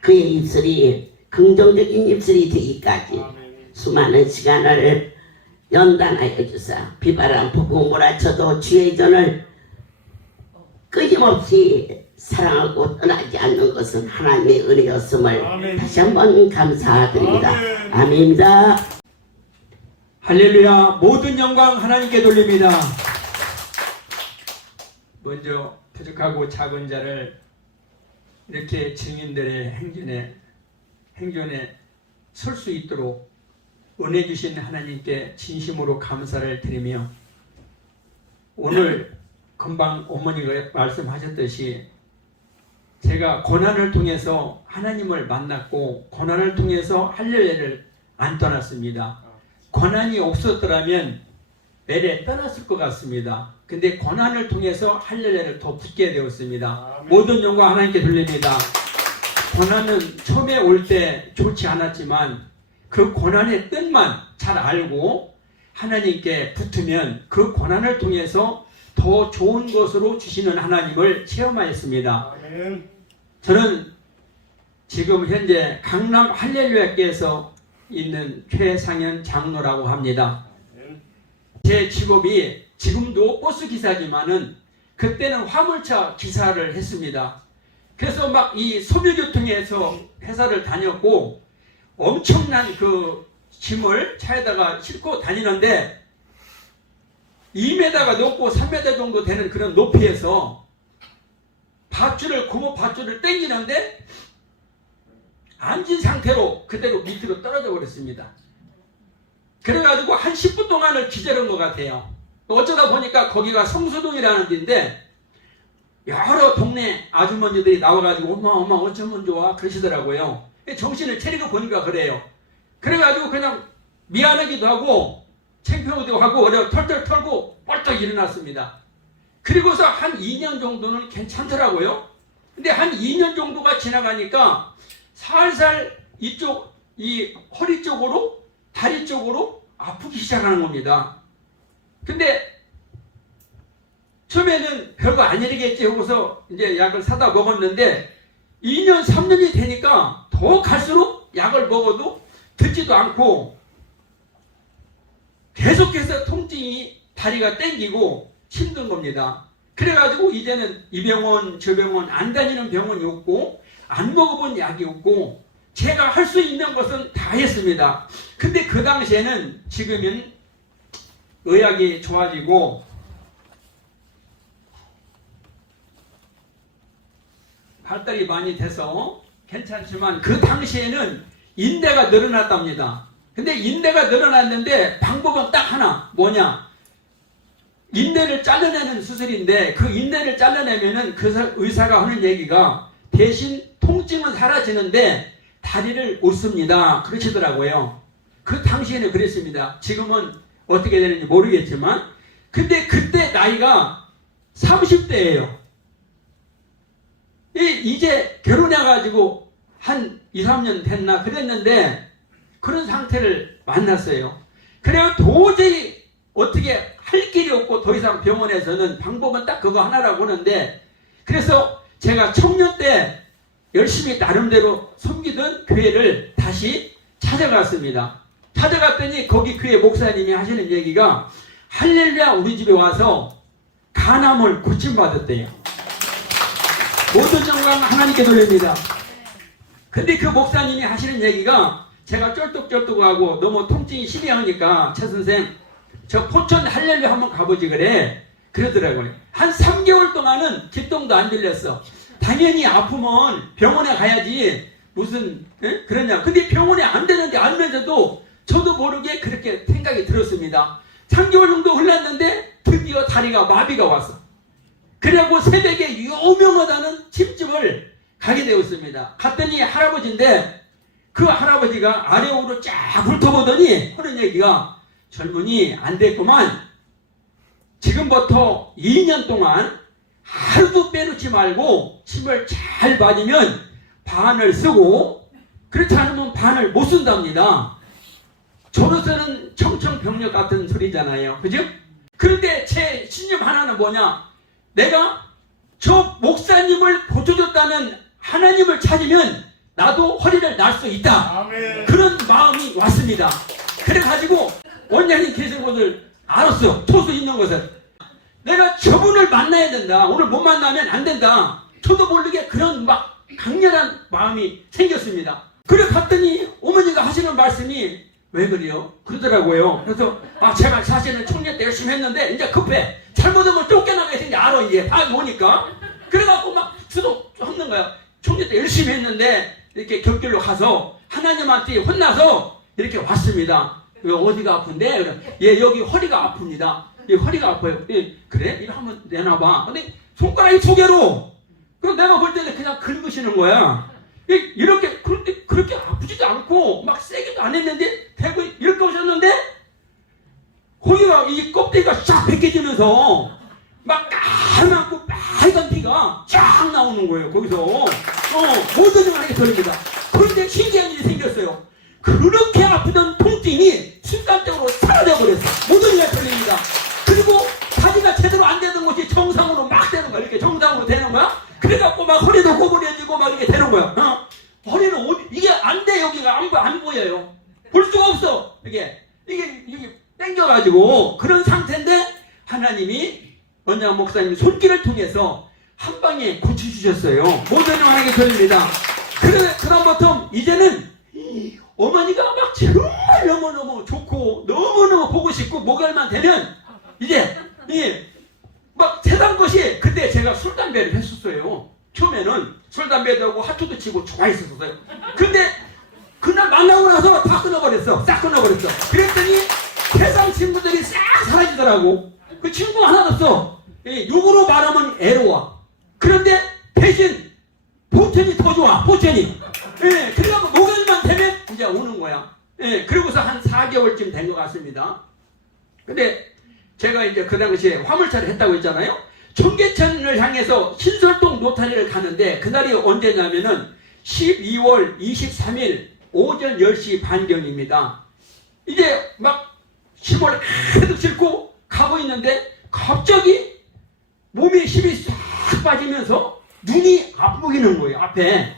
그의 입술이 긍정적인 입술이 되기까지 수많은 시간을 연단하여 주사 비바람 폭풍 몰아쳐도 주의 전을 끊임없이 사랑하고 떠나지 않는 것은 하나님의 은혜였음을 다시 한번 감사드립니다. 아멘입니다. 할렐루야. 모든 영광 하나님께 돌립니다. 먼저 부족하고 작은 자를 이렇게 증인들의 행전에 설 수 있도록 은혜 주신 하나님께 진심으로 감사를 드리며 오늘 금방 어머니가 말씀하셨듯이 제가 고난을 통해서 하나님을 만났고 고난을 통해서 할렐루야를 안 떠났습니다. 고난이 없었더라면 매래 떠났을 것 같습니다. 근데 고난을 통해서 할렐루야를 더 붙게 되었습니다. 모든 영광 하나님께 돌립니다. 고난은 처음에 올 때 좋지 않았지만 그 고난의 뜻만 잘 알고 하나님께 붙으면 그 고난을 통해서 더 좋은 것으로 주시는 하나님을 체험하였습니다. 저는 지금 현재 강남 할렐루야께서 있는 최상현 장로라고 합니다. 제 직업이 지금도 버스 기사지만은 그때는 화물차 기사를 했습니다. 그래서 막 이 소멸교통에서 회사를 다녔고 엄청난 그 짐을 차에다가 싣고 다니는데 2m가 높고 3m 정도 되는 그런 높이에서 고무 밧줄을 당기는데 앉은 상태로 그대로 밑으로 떨어져 버렸습니다. 그래가지고 한 10분 동안을 기절한 것 같아요. 어쩌다 보니까 거기가 성수동이라는 데인데 여러 동네 아주머니들이 나와가지고 엄마 어쩌면 좋아 그러시더라고요. 정신을 차리고 보니까 그래요. 그래가지고 그냥 미안하기도 하고 창피하기도 하고 어려 털털 털고 뻘떡 일어났습니다. 그리고서 한 2년 정도는 괜찮더라고요. 근데 한 2년 정도가 지나가니까 살살 이쪽 이 허리 쪽으로 다리 쪽으로 아프기 시작하는 겁니다. 근데 처음에는 별거 아니겠지 하고서 이제 약을 사다 먹었는데 2년 3년이 되니까 더 갈수록 약을 먹어도 듣지도 않고 계속해서 통증이 다리가 땡기고 힘든 겁니다. 그래가지고 이제는 이 병원 저 병원 안 다니는 병원이 없고 안 먹어본 약이 없고 제가 할 수 있는 것은 다 했습니다. 근데 그 당시에는 지금은 의학이 좋아지고 발달이 많이 돼서 괜찮지만 그 당시에는 인대가 늘어났답니다. 근데 인대가 늘어났는데 방법은 딱 하나 뭐냐, 인대를 잘라내는 수술인데 그 인대를 잘라내면은 그 의사가 하는 얘기가 대신 통증은 사라지는데 다리를 웃습니다 그러시더라고요. 그 당시에는 그랬습니다. 지금은 어떻게 되는지 모르겠지만 근데 그때 나이가 30대예요. 이제 결혼해가지고 한 2, 3년 됐나 그랬는데 그런 상태를 만났어요. 그래서 도저히 어떻게 할 길이 없고 더 이상 병원에서는 방법은 딱 그거 하나라고 하는데 그래서 제가 청년 때 열심히 나름대로 섬기던 교회를 다시 찾아갔습니다. 찾아갔더니 거기 교회 목사님이 하시는 얘기가 할렐루야 우리 집에 와서 간암을 고침받았대요. 모든 영광 하나님께 돌립니다. 근데 그 목사님이 하시는 얘기가 제가 쩔뚝쩔뚝하고 너무 통증이 심해하니까 최 선생 저 포천 할렐루야 한번 가보지 그래 그러더라고요. 한 3개월 동안은 뒷동도 안 들렸어. 당연히 아프면 병원에 가야지 무슨 그러냐. 근데 병원에 안 되는데 알면서도 저도 모르게 그렇게 생각이 들었습니다. 3개월 정도 흘렀는데 드디어 다리가 마비가 왔어. 그래갖고 새벽에 유명하다는 집집을 가게 되었습니다. 갔더니 할아버지인데 그 할아버지가 아래쪽으로 쫙 훑어보더니 하는 얘기가 젊은이 안 됐구만. 지금부터 2년 동안 하루도 빼놓지 말고 침을 잘 맞으면 반을 쓰고 그렇지 않으면 반을 못 쓴답니다. 저로서는 청청병력 같은 소리잖아요. 그죠? 그런데 제 신념 하나는 뭐냐? 내가 저 목사님을 고쳐줬다는 하나님을 찾으면 나도 허리를 날 수 있다. 아멘. 그런 마음이 왔습니다. 그래가지고 원장님 계신 것을 알았어. 초수 있는 것을. 내가 저분을 만나야 된다. 오늘 못 만나면 안 된다. 저도 모르게 그런 막 강렬한 마음이 생겼습니다. 그래 갔더니 어머니가 하시는 말씀이 왜 그래요? 그러더라고요. 그래서 제가 사실은 청년 때 열심히 했는데 이제 급해. 잘못하면 쫓겨나게 생겨 알아 이제 다 보니까. 그래갖고 막 주도 없는 거야. 청년 때 열심히 했는데 이렇게 격길로 가서 하나님한테 혼나서 이렇게 왔습니다. 어디가 아픈데? 예, 여기 허리가 아픕니다. 예, 허리가 아파요. 예, 그래? 이거 한번 내놔봐. 근데 손가락이 2개로. 그럼 내가 볼 때는 그냥 긁으시는 거야. 이렇게, 그렇게 아프지도 않고, 막 세기도 안 했는데, 대고 이렇게 오셨는데, 거기가, 이 껍데기가 싹 벗겨지면서, 막 까맣고 빨간 피가 쫙 나오는 거예요, 거기서. 모든 영향이 걸립니다. 그런데 신기한 일이 생겼어요. 그렇게 아프던 통증이 순간적으로 사라져버렸어. 모든 영향이 걸립니다. 그리고 다리가 제대로 안 되는 것이 정상으로 막 되는 거야. 이렇게 정상으로 되는 거야. 그래갖고 막 허리도 꼬부려지고 막 이렇게 되는 거야. 허리는 이게 안 돼. 여기가 안 보여요. 볼 수가 없어. 이게 땡겨가지고 그런 상태인데 하나님이 원장 목사님 손길을 통해서 한 방에 고쳐주셨어요. 모든 영향이 걸립니다. 그다음부터 이제는 어머니가 막 정말 너무너무 좋고 너무너무 보고 싶고 목요일만 되면 이제 막 세상 것이 그때 제가 술 담배를 했었어요. 처음에는 술 담배도 하고 하투도 치고 좋아했었어요. 근데 그날 만나고 나서 다 끊어버렸어. 싹 끊어버렸어. 그랬더니 세상 친구들이 싹 사라지더라고. 그 친구가 하나 없어. 욕으로 말하면 애로워. 그런데 대신 보천이 더 좋아. 보천이. 예, 그래갖고 목요일만 되면 이제 오는 거야. 예, 그러고서 한 4개월쯤 된 것 같습니다. 근데 제가 이제 그 당시에 화물차를 했다고 했잖아요. 청계천을 향해서 신설동 노타리를 가는데 그날이 언제냐면은 12월 23일 오전 10시 반경입니다. 이제 막 힘을 가득 싣고 가고 있는데 갑자기 몸에 힘이 싹 빠지면서 눈이 안 보이는 거예요. 앞에.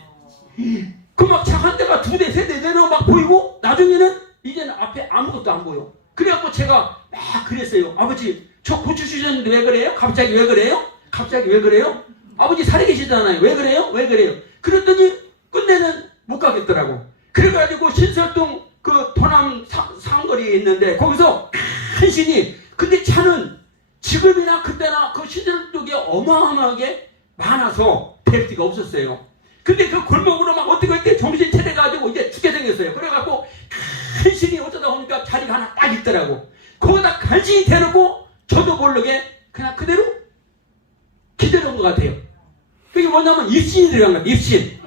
그 막 차 한 대가 2대, 3대 내려 막 보이고 나중에는 이제는 앞에 아무것도 안 보여. 그래갖고 제가 막 그랬어요. 아버지 저 고추 주셨는데 왜 그래요? 갑자기 왜 그래요? 갑자기 왜 그래요? 아버지 살아계시잖아요. 왜 그래요? 왜 그래요? 그랬더니 끝내는 못 가겠더라고. 그래가지고 신설동 그 도남 상거리에 있는데 거기서 간신히 근데 차는 지금이나 그때나 그 시절 쪽에 어마어마하게 많아서 택시가 없었어요. 근데 그 골목으로 막 어떻게 정신 차려가지고 이제 죽게 생겼어요. 그래갖고 간신히 어쩌다 보니까 자리가 하나 딱 있더라고. 거기다 간신히 대놓고 저도 모르게 그냥 그대로 기다려온 것 같아요. 그게 뭐냐면 입신이 들어간 거예요. 입신.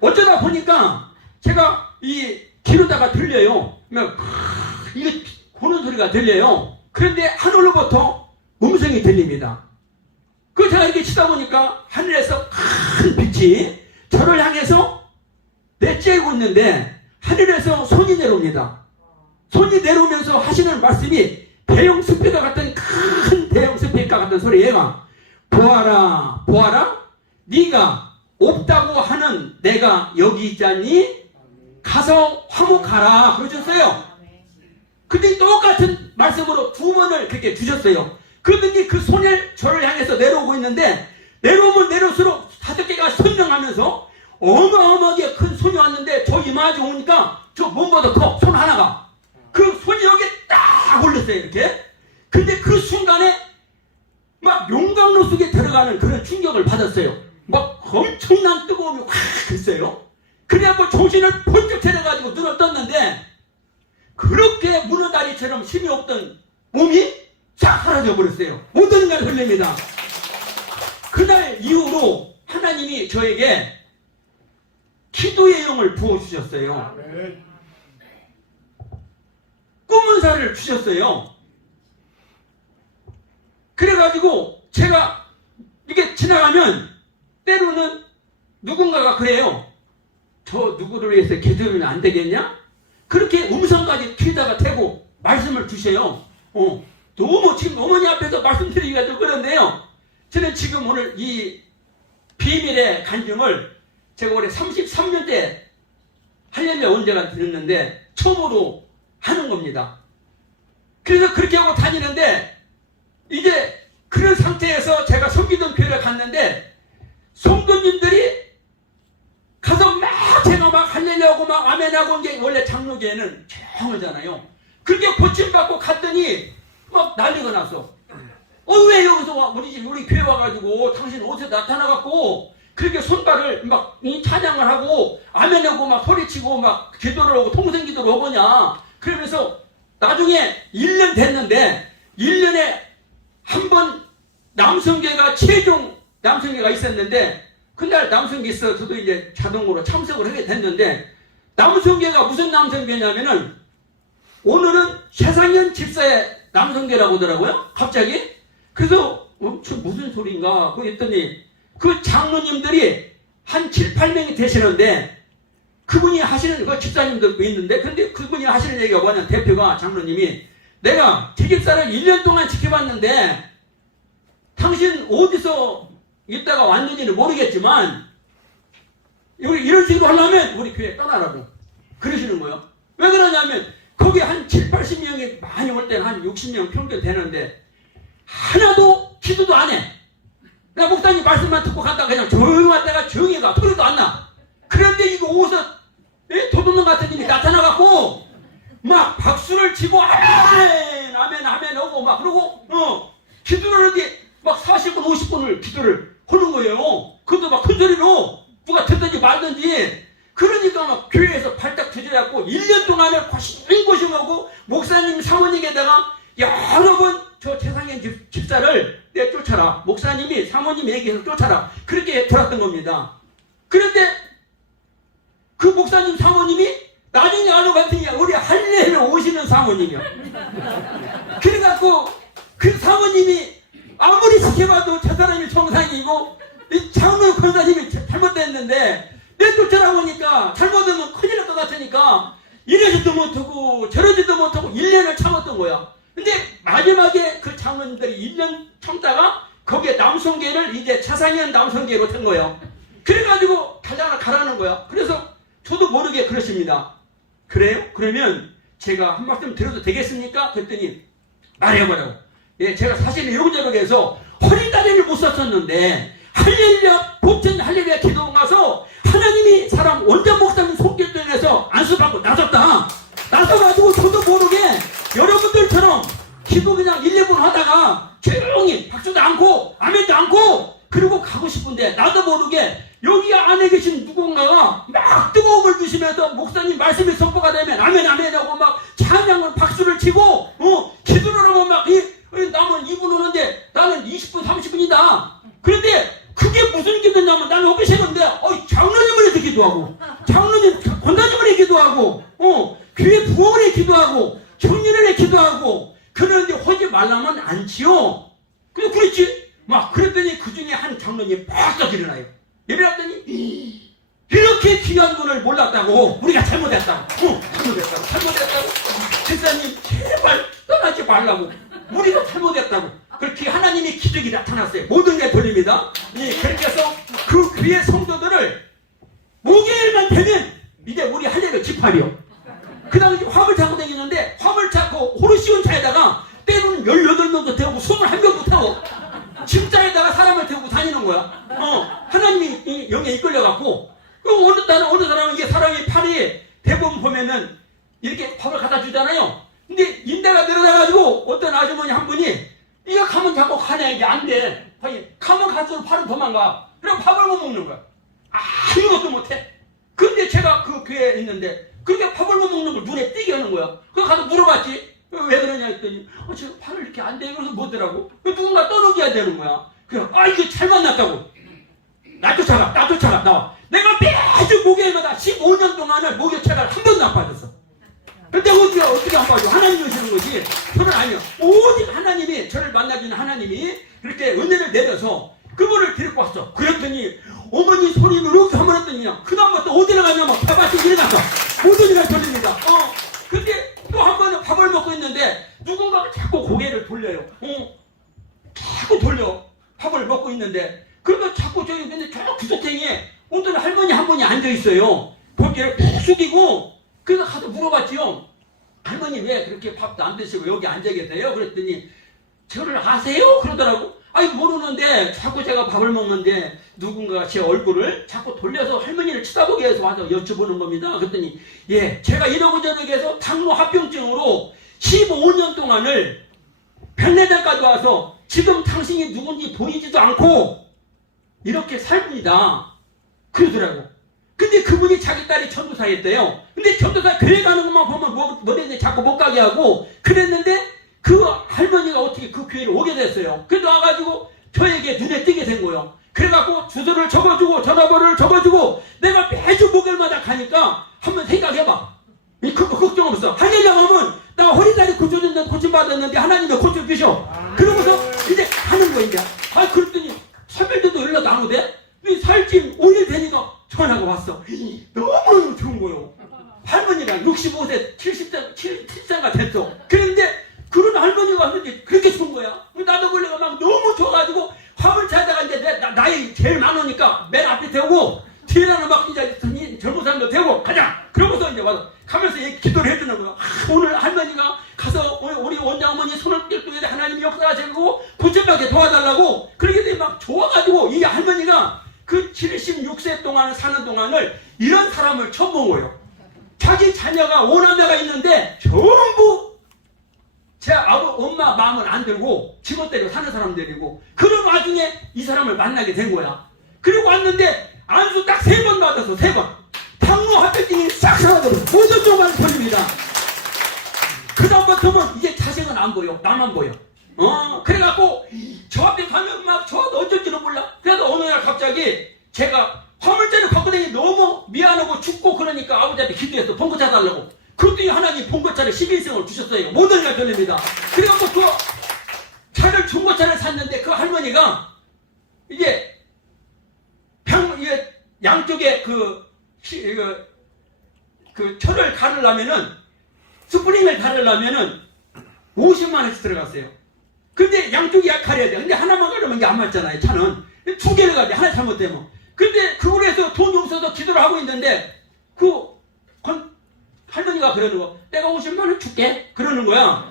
어쩌다 보니까 제가 이 기르다가 들려요. 이게 보는 소리가 들려요. 그런데 하늘로부터 음성이 들립니다. 그 제가 이렇게 치다 보니까 하늘에서 큰 빛이 저를 향해서 내쬐고 있는데 하늘에서 손이 내려옵니다. 손이 내려오면서 하시는 말씀이 대형 스피커 같은 큰 대형 스피커 같은 소리예요. 보아라 보아라 네가 없다고 하는 내가 여기 있잖니 가서 화목하라 그러셨어요. 근데 똑같은 말씀으로 2번을 그렇게 주셨어요. 그러더니 그 손을 저를 향해서 내려오고 있는데 내려오면 내려올수록 5개가 선명하면서 어마어마하게 큰 손이 왔는데 저 이마에 오니까 저 몸보다 커 손 하나가 그 손이 여기에 딱 올렸어요. 이렇게. 근데 그 순간에 막 용광로 속에 들어가는 그런 충격을 받았어요. 막 엄청난 뜨거움이 확 했어요. 그래갖고 정신을 번쩍 차려가지고 눈을 떴는데 그렇게 문어다리처럼 힘이 없던 몸이 싹 사라져 버렸어요. 모든 걸 흘립니다. 그날 이후로 하나님이 저에게 기도의 영을 부어주셨어요. 꿈은사를 주셨어요. 그래가지고 제가 이게 지나가면 때로는 누군가가 그래요. 저 누구를 위해서 기도하면 안 되겠냐? 그렇게 음성까지 귀에다가 대고 말씀을 주셔요. 너무 지금 어머니 앞에서 말씀드리기가 좀 그런데요. 저는 지금 오늘 이 비밀의 간증을 제가 올해 33년째 하려면 언제가 들었는데 처음으로 하는 겁니다. 그래서 그렇게 하고 다니는데 이제 그런 상태에서 제가 섬기던 교회를 갔는데 성도님들이 가서 막 제가 막 할렐루야하고 막 아멘하고 이제 원래 장로교회는 조용하잖아요. 그렇게 고침받고 갔더니 막 난리가 났어. 왜 여기서 와 우리 교회 와가지고 당신 어디서 나타나갖고 그렇게 손발을 막 찬양을 하고 아멘하고 막 소리치고 막 기도를 하고 통성기도를 하거냐. 그러면서 나중에 1년 됐는데 1년에 한 번 남성교회가 최종 남성교회가 있었는데 그날 남성교회 있어서 저도 이제 자동으로 참석을 하게 됐는데 남성교회가 무슨 남성교회냐면은 오늘은 최상현 집사의 남성교회라고 하더라고요. 갑자기. 그래서 저 무슨 소리인가 그랬더니 그 장로님들이 한 7, 8명이 되시는데 그분이 하시는 그 집사님들도 있는데 근데 그분이 하시는 얘기가 뭐냐면 대표가 장로님이 내가 제 집사를 1년 동안 지켜봤는데 당신 어디서 있다가 왔는지는 모르겠지만 이런 식으로 하려면 우리 교회 떠나라고 그러시는 거예요. 왜 그러냐면 거기 한 7, 80명이 많이 올 때는 한 60명 평균 되는데 하나도 기도도 안 해. 나 목사님 말씀만 듣고 갔다가 그냥 조용히 왔다가 조용히 가. 소리도 안 나. 그런데 이거 어디서 도둑놈 같은 님이 나타나갖고 막 박수를 치고 아멘 아멘 아멘 하고 막 그러고 기도를 하는데 막 40분 50분을 기도를 하는 거예요. 그것도 막 큰 소리로 누가 듣든지 말든지. 그러니까 막 교회에서 발딱 뒤져갖고 1년 동안을 고심고심하고 목사님 사모님에다가 여러 번 저 최상현 집사를 쫓아라. 목사님이 사모님 얘기해서 쫓아라. 그렇게 돌았던 겁니다. 그런데 그 목사님 사모님이 나중에 알고 봤더니 우리 할례를 오시는 사모님이요. 그래갖고 그 사모님이 아무리 지켜봐도 저 사람이 정상이고 이 장로 권사님이 잘못됐는데 내쫓아라 보니까 잘못하면 큰일 날 것 같으니까 이러지도 못하고 저러지도 못하고 1년을 참았던 거야. 근데 마지막에 그 장로님들이 1년 참다가 거기에 남성계를 이제 차상현 남성계로 된 거예요. 그래가지고 가라는 거야. 그래서 저도 모르게 그러십니다. 그래요? 그러면 제가 한 말씀 드려도 되겠습니까? 그랬더니 말해보라고. 예, 제가 사실 이런저런 해서 허리다리를 못 썼었는데 할렐루야 복전 할렐루야 기도 가서 하나님이 사람 원장 목사님 손길동에서 안수받고 나서가지고 저도 모르게 여러분들처럼 기도 그냥 1, 2분 하다가 조용히 박수도 않고 아멘도 않고 그리고 가고 싶은데 나도 모르게 여기 안에 계신 누군가가 막 뜨거움을 주시면서 목사님 말씀이 선포가 되면 아멘 아멘 하고 막 찬양을 박수를 치고 기도를 하면 막 남은 2분 오는데 나는 20분 30분이다. 그런데 그게 무슨 기도냐면 나는 여기 세는데 장로님을 해서 기도하고 장로님 권사님을 해 기도하고 교회 부흥을 해 기도하고 청년을 해 기도하고 그런데 하지 말라면 않지요. 그랬지. 막 그랬더니 그 중에 한 장로님이 빡 일어나요. 일어났더니 이렇게 귀한 분을 몰랐다고 우리가 잘못했다고 잘못했다고 집사님 제발 떠나지 말라고 우리가 잘못했다고 그렇게 하나님의 기적이 나타났어요. 모든 게 돌립니다. 그렇게 해서 그 교회 성도들을 목요일만 되면 이제 우리 할례를 집합이요. 그 다음에 화물 타고 다니는데 화물 타고 호르시온 차에다가 때로는 18명도 태우고 21명도 태워 짐자에다가 사람을 태우고 다니는 거야. 하나님이 영에 이끌려갖고 어느 사람은 이게 사람이 팔이 대부분 보면은 이렇게 밥을 갖다 주잖아요. 근데 인대가 늘어나가지고 어떤 아주머니 한 분이 이거 가면 자꾸 가냐 이게 안 돼. 가면 갈수록 팔은 도망가. 그럼 밥을 못 먹는 거야. 아무것도 못해. 근데 제가 그 교회에 있는데 그렇게 밥을 못 먹는 걸 눈에 띄게 하는 거야. 그래서 가서 물어봤지. 왜 그러냐 했더니 저 팔을 이렇게 안 돼. 그래서 뭐더라고. 누군가 떠넘겨야 되는 거야. 그래 이거 잘 만났다고. 나 쫓아가 나와. 내가 매주 목요일마다 15년 동안을 목요일 책을 한 번도 안 빠졌어. 근데 어떻게 안 빠져? 하나님이 오시는 거지. 저는 아니요. 오직 하나님이 저를 만나주는 하나님이 그렇게 은혜를 내려서 그거를 데리고 왔어. 그랬더니 어머니 소리를 이렇게 한번 했더니 그 다음부터 어디 나가냐면 밥밭이 일어났어. 모든 일을 돌립니다. 근데 또 한 번은 밥을 먹고 있는데 누군가가 자꾸 고개를 돌려요. 자꾸 돌려. 밥을 먹고 있는데 그러니까 자꾸 근데 저 구석탱이에 어떤 할머니 한 분이 앉아있어요. 고개를 푹 숙이고 그래서 가서 물어봤지요. 할머니 왜 그렇게 밥도 안 드시고 여기 앉아 계세요? 그랬더니 저를 아세요? 그러더라고. 모르는데 자꾸 제가 밥을 먹는데 누군가 제 얼굴을 자꾸 돌려서 할머니를 쳐다보게 해서 와서 여쭤보는 겁니다. 그랬더니 제가 이러고 저러고 해서 당뇨 합병증으로 15년 동안을 백내장까지 와서 지금 당신이 누군지 보이지도 않고 이렇게 살습니다. 그러더라고. 근데 그분이 자기 딸이 전도사였대요. 근데 전도사 교회 가는 것만 보면 뭐든지 자꾸 못 가게 하고 그랬는데 그 할머니가 어떻게 그 교회를 오게 됐어요. 그래서 와가지고 저에게 눈에 띄게 된 거예요. 그래갖고 주소를 적어주고 전화번호를 적어주고 내가 매주 목요일마다 가니까 한번 생각해봐. 그거 걱정 없어. 할렐루야 하면 나 허리다리 고침받았는데 하나님이 고쳐주셔. 그러고서 이제 가는 거야 이제. 그랬더니 3일도 연락 안 오대? 살찜 5일 되니까 전화가 왔어. 너무 좋은 거예요. 할머니가 65세 70세가 됐어. 그런데 그런 할머니가 왔는데 그렇게 좋은 거야. 나도 원래가 막 너무 좋아가지고 화물 차다가 이제 나이 제일 많으니까 맨 앞에 태우고 뒤에는 막 이제 젊은 사람도 태우고 가자. 그러고서 이제 와서 가면서 기도를 해주는 거야. 오늘 할머니가 가서 우리 원장어머니 손을 끌고 하나님이 역사하시고 고침받게 도와달라고 그렇게 막 좋아가지고 이 할머니가 그 76세 동안 사는 동안을 이런 사람을 처음 본 거예요. 자기 자녀가 5남매가 있는데 전부 제 엄마 마음을 안 들고 직원대로 사는 사람들이고 그런 와중에 이 사람을 만나게 된 거야. 그리고 왔는데 안수 딱 3번 받았어. 3번. 당뇨 합병증이 싹 사라져서 모든 쪽만 걸립니다. 그 다음부터는 이제 자식은 안 보여. 나만 보여. 그래갖고 저 앞에 가면 막 저 어쩔지는 몰라. 그래서 어느 날 갑자기 제가 화물차를 갖고 다니기 너무 미안하고 춥고 그러니까 아버지한테 기도해서 봉고차 달라고. 그랬더니 하나님 봉고차를 11승을 주셨어요. 모든 걸 돌립니다. 그래갖고 그 차를 중고차를 샀는데 그 할머니가 이게 이게 양쪽에 그 철을 가르려면은 스프링을 가르려면은 50만 원씩 들어갔어요. 근데 양쪽이 가려야 돼. 근데 하나만 가르면 이게 안 맞잖아요. 차는 두 개를 가야 돼. 하나 잘못되면. 근데 그걸 해서 돈이 없어서 기도를 하고 있는데 할머니가 그러는 거. 내가 50만 원 줄게. 그러는 거야.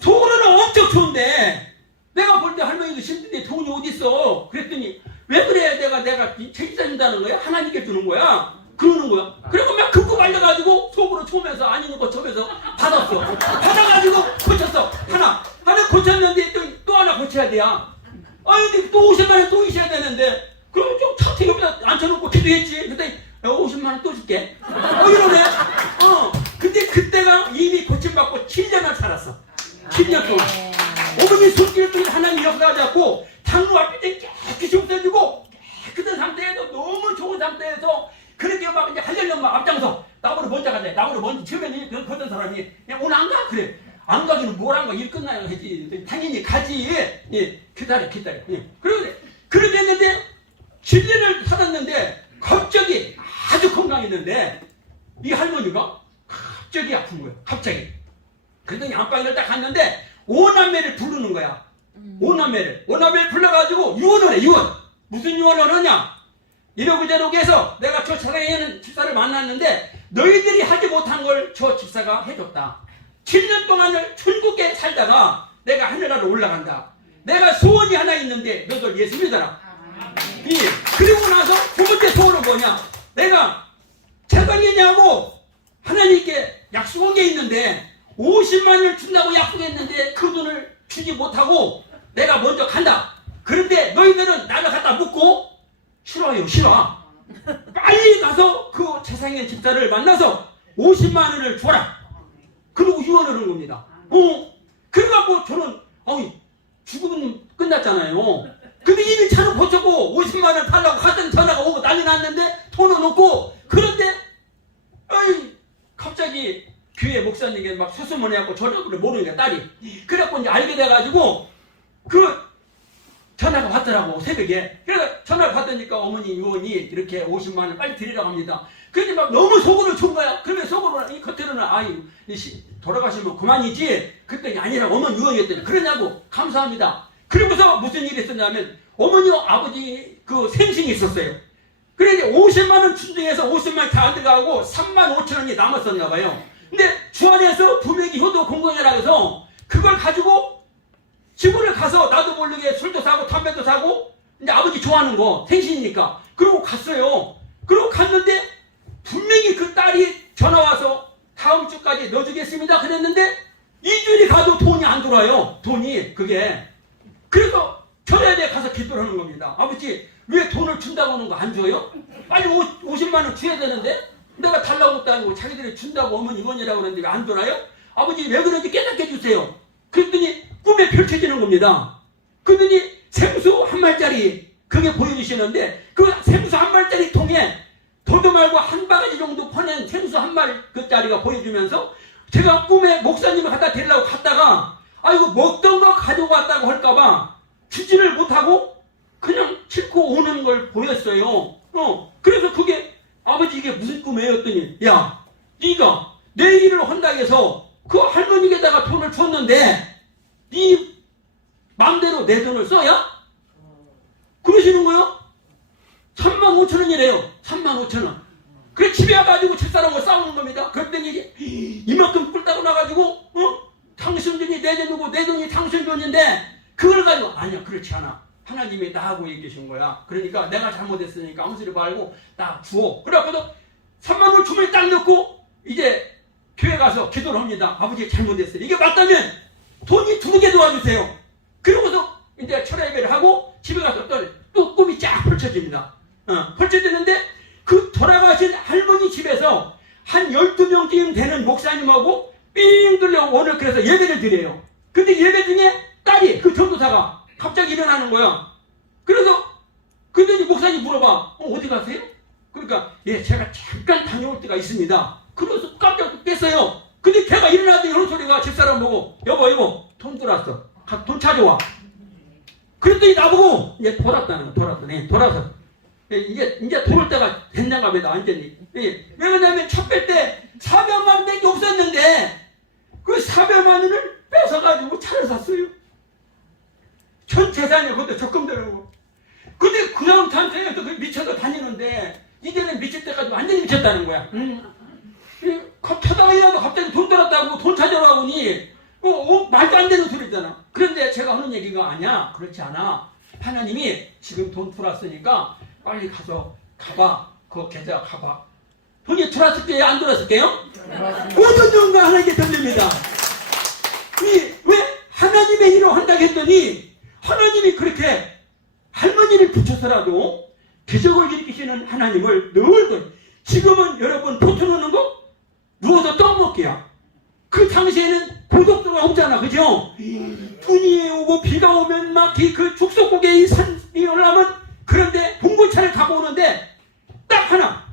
속으로는 엄청 좋은데 내가 볼 때 할머니도 힘든데 돈이 어디 있어? 그랬더니 왜 그래? 내가 책임져 준다는 거야? 하나님께 주는 거야? 그러는 거야. 그리고 막 급고 말려가지고 속으로 초면서 아닌 거 쳐면서 받았어. 받아가지고 고쳤어. 하나 고쳤는데 또 하나 고쳐야 돼야. 아니 또 50만 원 또 있어야 되는데 그럼 좀 차트 옆에다 앉혀놓고 기도했지. 그랬더니 50만 원 또 줄게. 이러네. 근데 그때가 이미 고침받고 7년을 살았어. 7년 동안. 어머니 손길을 통해 하나님 역사하자고 장로 앞에 깨끗이 없애주고 깨끗한 상태에서 너무 좋은 상태에서 그렇게 막 이제 하려면 막 앞장서 나보러 먼저 가자. 나보러 먼저 처음에는 그런 사람이 그냥 오늘 안 가? 그래. 안 가기는 뭘 안 가? 일 끝나야 하지. 당연히 가지. 예, 기다려. 예. 그렇게 했는데 7년을 살았는데 갑자기 아주 건강했는데 이 할머니가 갑자기 아픈 거예요. 갑자기. 그러더니 안방을 딱 갔는데 오남매를 부르는 거야. 오남매를 불러가지고 유언을 해. 유언. 무슨 유언을 하냐? 이러고저러고 해서 내가 저 사랑에 있는 집사를 만났는데 너희들이 하지 못한 걸 저 집사가 해줬다. 7년 동안을 천국에 살다가 내가 하늘나라로 올라간다. 내가 소원이 하나 있는데 너들 예수 믿어라. 그리고 나서 두 번째 소원은 뭐냐? 내가 세상이냐고 하나님께 약속한 게 있는데 50만 원을 준다고 약속했는데 그 돈을 주지 못하고 내가 먼저 간다. 그런데 너희들은 나를 갖다 묻고 싫어요. 빨리 가서 그 세상의 집사를 만나서 50만 원을 줘라. 그리고 유언을 하는 겁니다. 그래갖고 저는 죽음은 끝났잖아요. 근데 이미 차를 고쳤고 50만 원 달라고 하던 전화가 오고 난리 났는데 돈은 없고 그런데 갑자기 교회 목사님께 막 수수문해갖고 저녁을 모르니까 딸이 그래갖고 이제 알게 돼가지고 그 전화가 왔더라고 새벽에. 그래서 전화를 받으니까 어머니 유언이 이렇게 50만 원 빨리 드리라고 합니다. 그런데 막 너무 속으로 준 거야. 그러면 속으로는 이 겉으로는 돌아가시면 그만이지. 그랬더니 아니라고 어머니 유언이었더니 그러냐고 감사합니다. 그러고서 무슨 일이 있었냐면 어머니 아버지 그 생신이 있었어요. 그래서 50만 원 준중에서 50만 원 다 안 들어가고 3만 5천 원이 남았었나 봐요. 근데 주안에서 부명이 효도 공공이라 해서 그걸 가지고 집을 가서 나도 모르게 술도 사고 담배도 사고 이제 아버지 좋아하는 거 생신이니까 그러고 갔어요. 그러고 갔는데 분명히 그 딸이 전화와서 다음 주까지 넣어주겠습니다 그랬는데 2주일이 가도 돈이 안 들어와요. 돈이 그게. 그래서 전화에 가서 기도를 하는 겁니다. 아버지 왜 돈을 준다고 하는 거 안 줘요? 빨리 50만 원 줘야 되는데 내가 달라고 것도 아니고 자기들이 준다고 어머니 이원이라고 그러는데 왜 안 돌아요? 아버지 왜 그런지 깨닫게 해주세요. 그랬더니 꿈에 펼쳐지는 겁니다. 그랬더니 생수 한 말짜리 그게 보여주시는데 그 생수 한 말짜리 통에 도도 말고 한 바가지 정도 퍼낸 생수 한 말 그 짜리가 보여주면서 제가 꿈에 목사님을 갖다 데리려고 갔다가 이거 먹던 거 가지고 왔다고 할까봐 주지를 못하고 그냥 싣고 오는 걸 보였어요. 그래서 그게 아버지 이게 무슨 꿈이에요? 했더니 야 네가 내 일을 한다 해서 그 할머니에다가 돈을 줬는데 네 마음대로 내 돈을 써야? 그러시는 거요? 3만 5천 원이래요. 3만 5천 원. 그래 집에 와가지고 집사람하고 싸우는 겁니다. 그랬더니 이만큼 뿔따고 나가지고 당신 돈이 내 돈이고 내 돈이 당신 돈인데 그걸 가지고 아니야 그렇지 않아. 하나님이 나하고 얘기하신 거야. 그러니까 내가 잘못했으니까 아무 소리 말고 나 주어. 그래갖고도 3만 원 주머니 딱 넣고 이제 교회 가서 기도를 합니다. 아버지 잘못했어요. 이게 맞다면 돈이 두 개 도와주세요. 그러고서 이제 철야 예배를 하고 집에 가서 또 꿈이 쫙 펼쳐집니다. 펼쳐지는데 그 돌아가신 할머니 집에서 한 12명쯤 되는 목사님하고 삥 둘러 오늘 그래서 예배를 드려요. 근데 예배 중에 딸이 그 전도사가 갑자기 일어나는 거야. 그래서 그랬더니 목사님 물어봐. 어디 가세요? 그러니까 예 제가 잠깐 다녀올 때가 있습니다. 그래서 깜짝 깼어요. 근데 걔가 일어나더니 이런 소리가 집사람 보고 여보 돈 들어왔어. 돈 찾아와. 그랬더니 나보고 이제 돌아서 이제 돌을 때가 됐나가 보다 완전히. 예. 왜 그러냐면 첫 뺄 때 400만 원밖에 없었는데 그 400만 원을 뺏어가지고 차를 샀어요. 전 재산이 그것도 적금 들어오고. 근데 그 다음 단체에서 미쳐서 다니는데 이제는 미칠 때까지 완전히 미쳤다는 거야. 타다가이라도 갑자기 돈 들었다고 돈 찾으러 가보니 말도 안 되는 소리잖아. 그런데 제가 하는 얘기가 아니야. 그렇지 않아. 하나님이 지금 돈 들어왔으니까 빨리 가서 가봐. 그 계좌 가봐. 돈이 들어왔을게요? 안 들어왔을게요? 모든 영광 하나님께 돌립니다. 왜 하나님의 일을 한다고 했더니 하나님이 그렇게 할머니를 붙여서라도 기적을 일으키시는 하나님을 늘 지금은 여러분 포토 넣는 거 누워서 떡 먹기야. 그 당시에는 고속도로가 없잖아. 그죠? 눈이 오고 비가 오면 막 그 축소국에 이 산이 올라오면 그런데 봉고차를 가고 오는데 딱 하나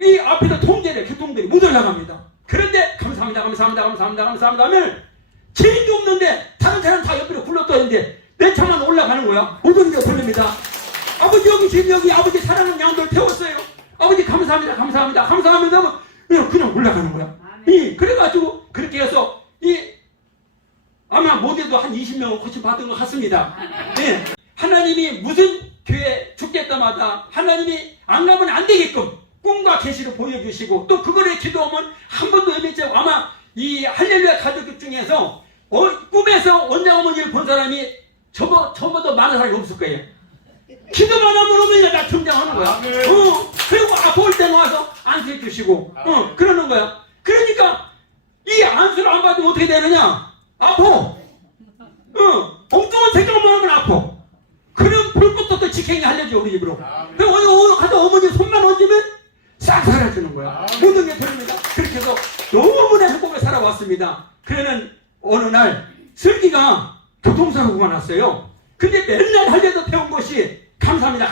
이 앞에서 교통들이 못 올라갑니다. 그런데 감사합니다 하면 체인도 없는데 다른 사람 다 옆으로 굴러떠는데 내 차만 올라가는 거야. 모든 게 돌립니다. 아버지 여기 아버지 사랑하는 양들 태웠어요. 아버지 감사합니다 하면 그냥 올라가는 거야. 그래가지고 그렇게 해서 아마 모델도 한 20명 코치 받은 것 같습니다. 예. 하나님이 무슨 교회 축제 때마다 하나님이 안 가면 안 되게끔 꿈과 계시를 보여주시고 또 그거를 기도하면 한 번도 의미지 아마 이 할렐루야 가족 중에서 꿈에서 원장 어머니를 본 사람이 저보다 많은 사람이 없을 거예요. 기도만 하면 어머니가 다 등장하는 거야. 그리고 아파올 때는 와서 안수해 주시고 그러는 거야. 그러니까 이 안수를 안 받으면 어떻게 되느냐? 아파. 엉뚱한 생각만 하면 아파. 그럼 볼 것도 없고 직행이 알려줘 우리 집으로. 그럼 어디 가서 어머니 손만 얹으면 싹 사라지는 거야. 모든 게 돌립니다. 그렇게 해서 너무나 행복하게 살아왔습니다. 그러는 어느 날 슬기가 교통사고가 났어요. 근데 맨날 하려도 배운 것이 감사합니다.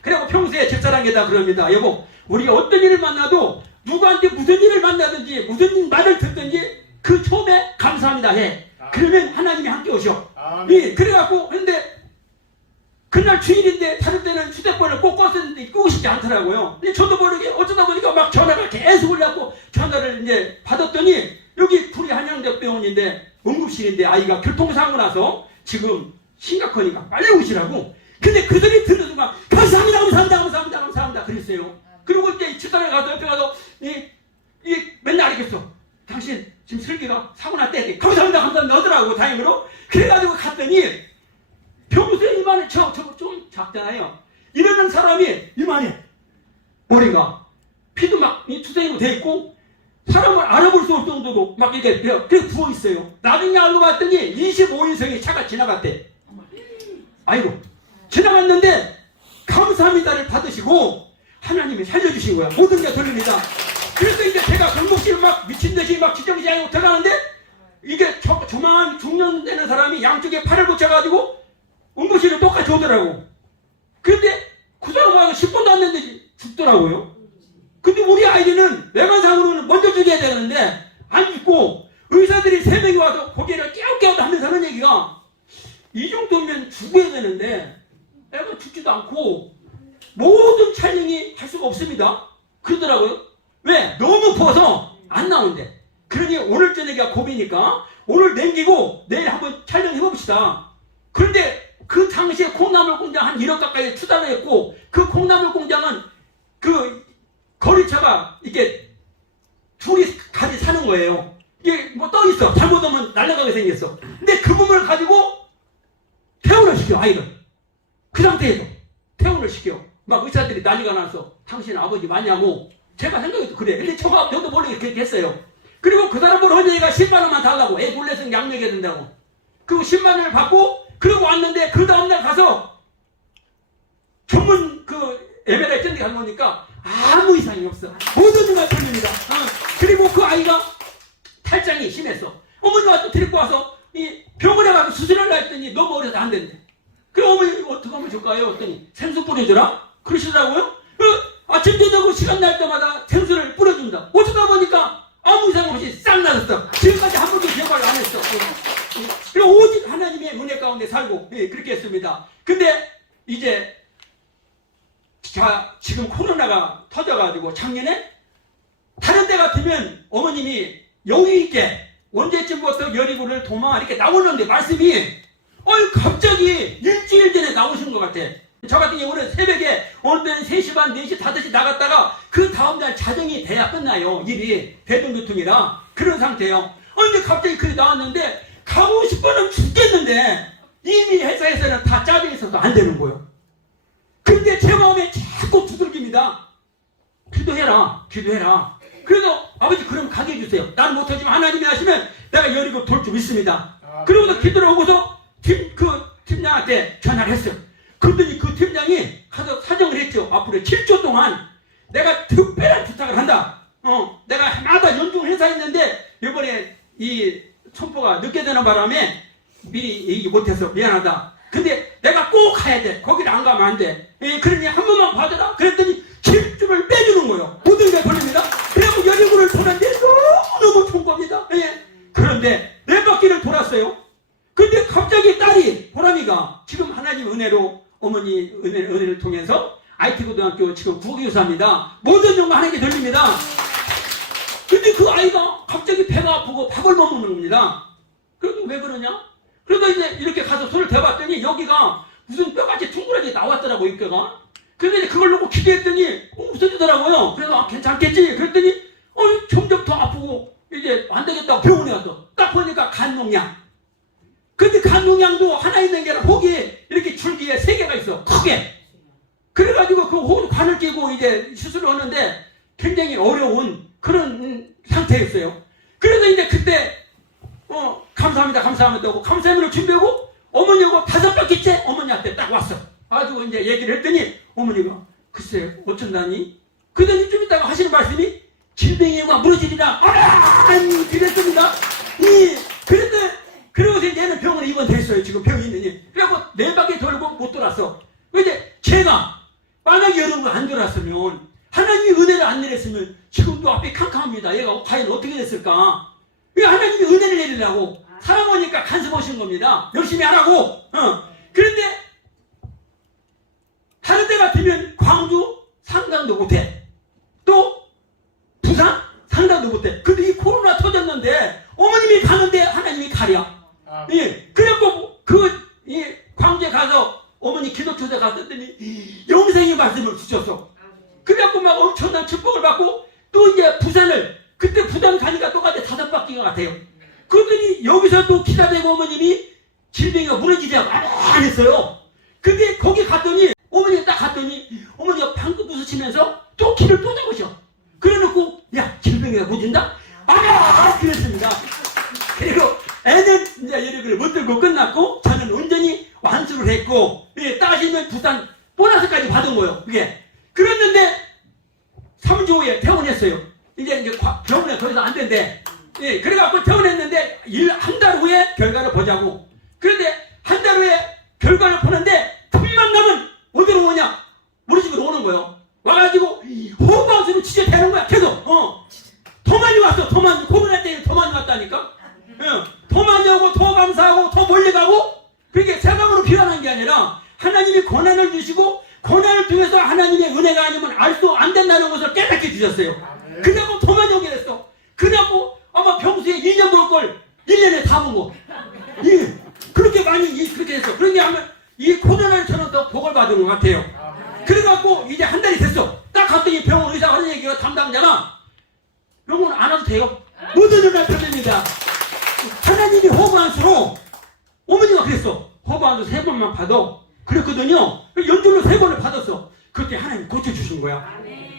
그리고 평소에 집사람에다 그럽니다. 여보, 우리가 어떤 일을 만나도 누구한테 무슨 일을 만나든지 무슨 말을 듣든지 그 처음에 감사합니다 해. 그러면 하나님이 함께 오셔. 그래갖고 근데 그날 주일인데 다른 때는 휴대폰을 꼭 껐었는데 끄고 싶지 않더라고요. 근데 저도 모르게 어쩌다 보니까 막 전화가 계속 올라왔고 전화를 이제 받았더니 여기 구리 한양대 병원인데 응급실인데 아이가 교통사고 나서 지금 심각하니까 빨리 오시라고. 근데 그 소리 듣는 순간 감사합니다 그랬어요. 그리고 이제 집사람에 가서 옆에 가서 맨날 이랬어. 당신 지금 슬기가 사고 났대. 감사합니다 하더라고 다행으로. 그래가지고 갔더니 평소에 이만해 좀 작잖아요. 이러는 사람이 이만해. 머리가 피도 막 투생으로 돼 있고 사람을 알아볼 수 없을 정도로 막 이렇게 그래 부어 있어요. 나중에 알고 봤더니 25인승이 차가 지나갔대. 아이고 지나갔는데 감사합니다를 받으시고 하나님이 살려주신 거야. 모든 게 돌립니다. 그래서 이제 제가 골목길 막 미친듯이 막 지정지하고 들어가는데 이게 조만한 중년 되는 사람이 양쪽에 팔을 붙여가지고 응급실을 똑같이 오더라고. 근데 그 사람하고 10분도 안 됐는데 죽더라고요. 근데 우리 아이들은 외관상으로는 먼저 죽여야 되는데 안 죽고 의사들이 3명이 와서 고개를 깨우깨우 하면서 하는 얘기가 이 정도면 죽어야 되는데 애가 죽지도 않고 모든 촬영이 할 수가 없습니다. 그러더라고요. 왜? 너무 부어서 안 나온대. 그러니 오늘 저녁에 고비니까 오늘 남기고 내일 한번 촬영해봅시다. 그런데 그 당시에 콩나물 공장 한 1억 가까이 투자를 했고 그 콩나물 공장은 그 거리차가 이게 둘이 같이 사는 거예요. 이게 뭐 떠 있어. 잘못하면 날아가게 생겼어. 근데 그 부분을 가지고 퇴원을 시켜 아이를. 그 상태에서 퇴원을 시켜. 막 의사들이 난리가 나서 당신 아버지 맞냐고. 제가 생각해도 그래. 근데 저도 모르게 그렇게 했어요. 그리고 그 사람으로 언니가 10만 원만 달라고. 애 놀래서 양력해야 된다고. 그 10만 원을 받고 그러고 왔는데 그 다음날 가서 전문 그 MRI 쩐데 가서 보니까 아무 이상이 없어. 모든 누가 틀립니다. 그리고 그 아이가 탈장이 심했어. 어머니가 또 데리고 와서 이 병원에 가서 수술하려 했더니 너무 어려서 안 된대. 그래 어머니 어떻게 하면 좋을까요? 했더니 생수 뿌려주라 그러시더라고요. 아침 저녁 시간 날 때마다 생수를 뿌려줍니다. 어쩌다 보니까 아무 이상 없이 싹 나았어. 지금까지 한 번도 제발 안 했어. 그리고 오직 하나님의 은혜 가운데 살고 그렇게 했습니다. 근데 이제 지금 코로나가 터져가지고 작년에 다른 데 같으면 어머님이 여유있게 언제쯤부터 여리고를 도망 이렇게 나오는데 말씀이 갑자기 일주일 전에 나오신 것 같아. 저 같은 경우는 새벽에 어느 때는 3시 반, 4시, 5시 나갔다가 그 다음날 자정이 돼야 끝나요. 일이 대중교통이라 그런 상태예요. 근데 갑자기 그게 나왔는데 가고 싶어는 죽겠는데 이미 회사에서는 다 짜져 있어서 안 되는 거예요. 근데 제 마음에 자꾸 두들깁니다. 기도해라. 그래서 아버지 그럼 가게 해주세요. 나는 못하지만 하나님이 하시면 내가 여리고 돌 줄 믿습니다. 그러고서 기도를 하고서 팀장한테 전화를 했어요. 그랬더니 그 팀장이 가서 사정을 했죠. 앞으로 7조 동안 내가 특별한 부탁을 한다. 내가 하나다 연중 회사 있는데 이번에 이 선포가 늦게 되는 바람에 미리 얘기 못해서 미안하다. 근데 내가 꼭 가야 돼. 거기를 안 가면 안 돼. 그러니 한 번만 받아라. 그랬더니 7주를 빼주는 거예요. 모든 게 돌립니다. 그리고 여리고를 도는데 너무너무 좋은 겁니다. 그런데 네 바퀴를 돌았어요. 근데 갑자기 딸이 보람이가 지금 하나님 은혜로 어머니 은혜를 통해서 IT고등학교 지금 국어교사입니다. 모든 정보 하나님께 돌립니다. 근데 그 아이가 갑자기 배가 아프고 밥을 못 먹는 겁니다. 그래도 왜 그러냐? 그러다 이제 이렇게 가서 손을 대봤더니 여기가 무슨 뼈같이 둥그러지 나왔더라고 이 뼈가. 근데 그걸 놓고 기대했더니 없어지더라고요. 그래서 괜찮겠지. 그랬더니 점점 더 아프고 이제 안 되겠다고 병원에 왔어. 딱 보니까 간농양. 근데 간농양도 하나 있는 게 아니라 혹이 이렇게 줄기에 3개가 있어. 크게. 그래가지고 그 관을 끼고 이제 수술을 하는데 굉장히 어려운 그런 상태였어요. 그래서 이제 그때 감사합니다 하고 감사함을 준비하고 어머니하고 5바퀴째 어머니한테 딱 왔어. 가지고 이제 얘기를 했더니 어머니가 글쎄 어쩐다니? 그러더니 좀 이따가 하시는 말씀이 질병이가 무너지리라. 그랬습니다. 그러고서 얘는 병원에 입원됐어요. 지금 병이 있느니. 그래갖고 4바퀴 돌고 못 돌았어. 근데 제가 만약에 여러분 안 돌았으면 하나님이 은혜를 안 내렸으면 지금도 앞이 캄캄합니다. 얘가 과연 어떻게 됐을까? 하나님이 은혜를 내리려고 사람 오니까 간섭 오신 겁니다. 열심히 하라고. 그런데 다른 데 같으면 광주 상당도 못해. 또 부산 상당도 못해. 근데 이 코로나 터졌는데 어머님이 가는데 하나님이 가려. 그래갖고 이 광주에 가서 어머니 기도초대 갔더니 영생의 말씀을 주셨어. 그래갖고 막 엄청난 축복을 받고 또 이제 그때 부산 가니까 똑같이 5바퀴가 같아요. 그러더니 여기서 또 기다대고 어머님이 질병이가 무너지자고 안 했어요. 근데 거기 갔더니 어머니가 딱 갔더니 어머니가 방금 웃으시면서 또 기를 또 잡으셔. 그래놓고 야 질병이가 무너진다? 그랬습니다. 그리고 애는 이제 여력을 못 들고 끝났고 저는 온전히 완수를 했고 따시면 부산 보너스까지 받은 거예요. 그게. 그랬는데 3주 후에 퇴원했어요. 이제 병원에 더 이상 안 된대. 그래갖고 퇴원했는데 한 달 후에 결과를 보자고. 그런데 한 달 후에 결과를 보는데 틈만 나면 어디로 오냐? 우리 집으로 오는 거예요. 와가지고 호흡방수로 진짜 되는 거야. 계속. 더 많이 왔어. 더 많이. 코로나 때문에 더 많이 왔다니까. 더 많이 오고 더 감사하고 더 멀리 가고. 그게 세상으로 필요한 게 아니라 하나님이 고난을 주시고 고난을 통해서 하나님의 은혜가 아니면 알 수 안 된다는 것을 깨닫게 주셨어요. 그래갖고 더 많이 오게 됐어. 그래갖고 아마 평소에 2년 볼 걸 1년에 다 먹어. 그렇게 많이 그렇게 했어. 그러게 하면 이 코로나를 저는 더 복을 받은 것 같아요. 그래갖고 이제 한 달이 됐어. 딱 갔더니 병원 의사 하는 얘기가 담당자가 병원 안 와도 돼요. 모든 일을 편입니다. 하나님이 허브한수로 어머니가 그랬어. 허브한수 3번만 받아. 그랬거든요. 연줄로 3번을 받았어. 그때 하나님 고쳐주신 거야.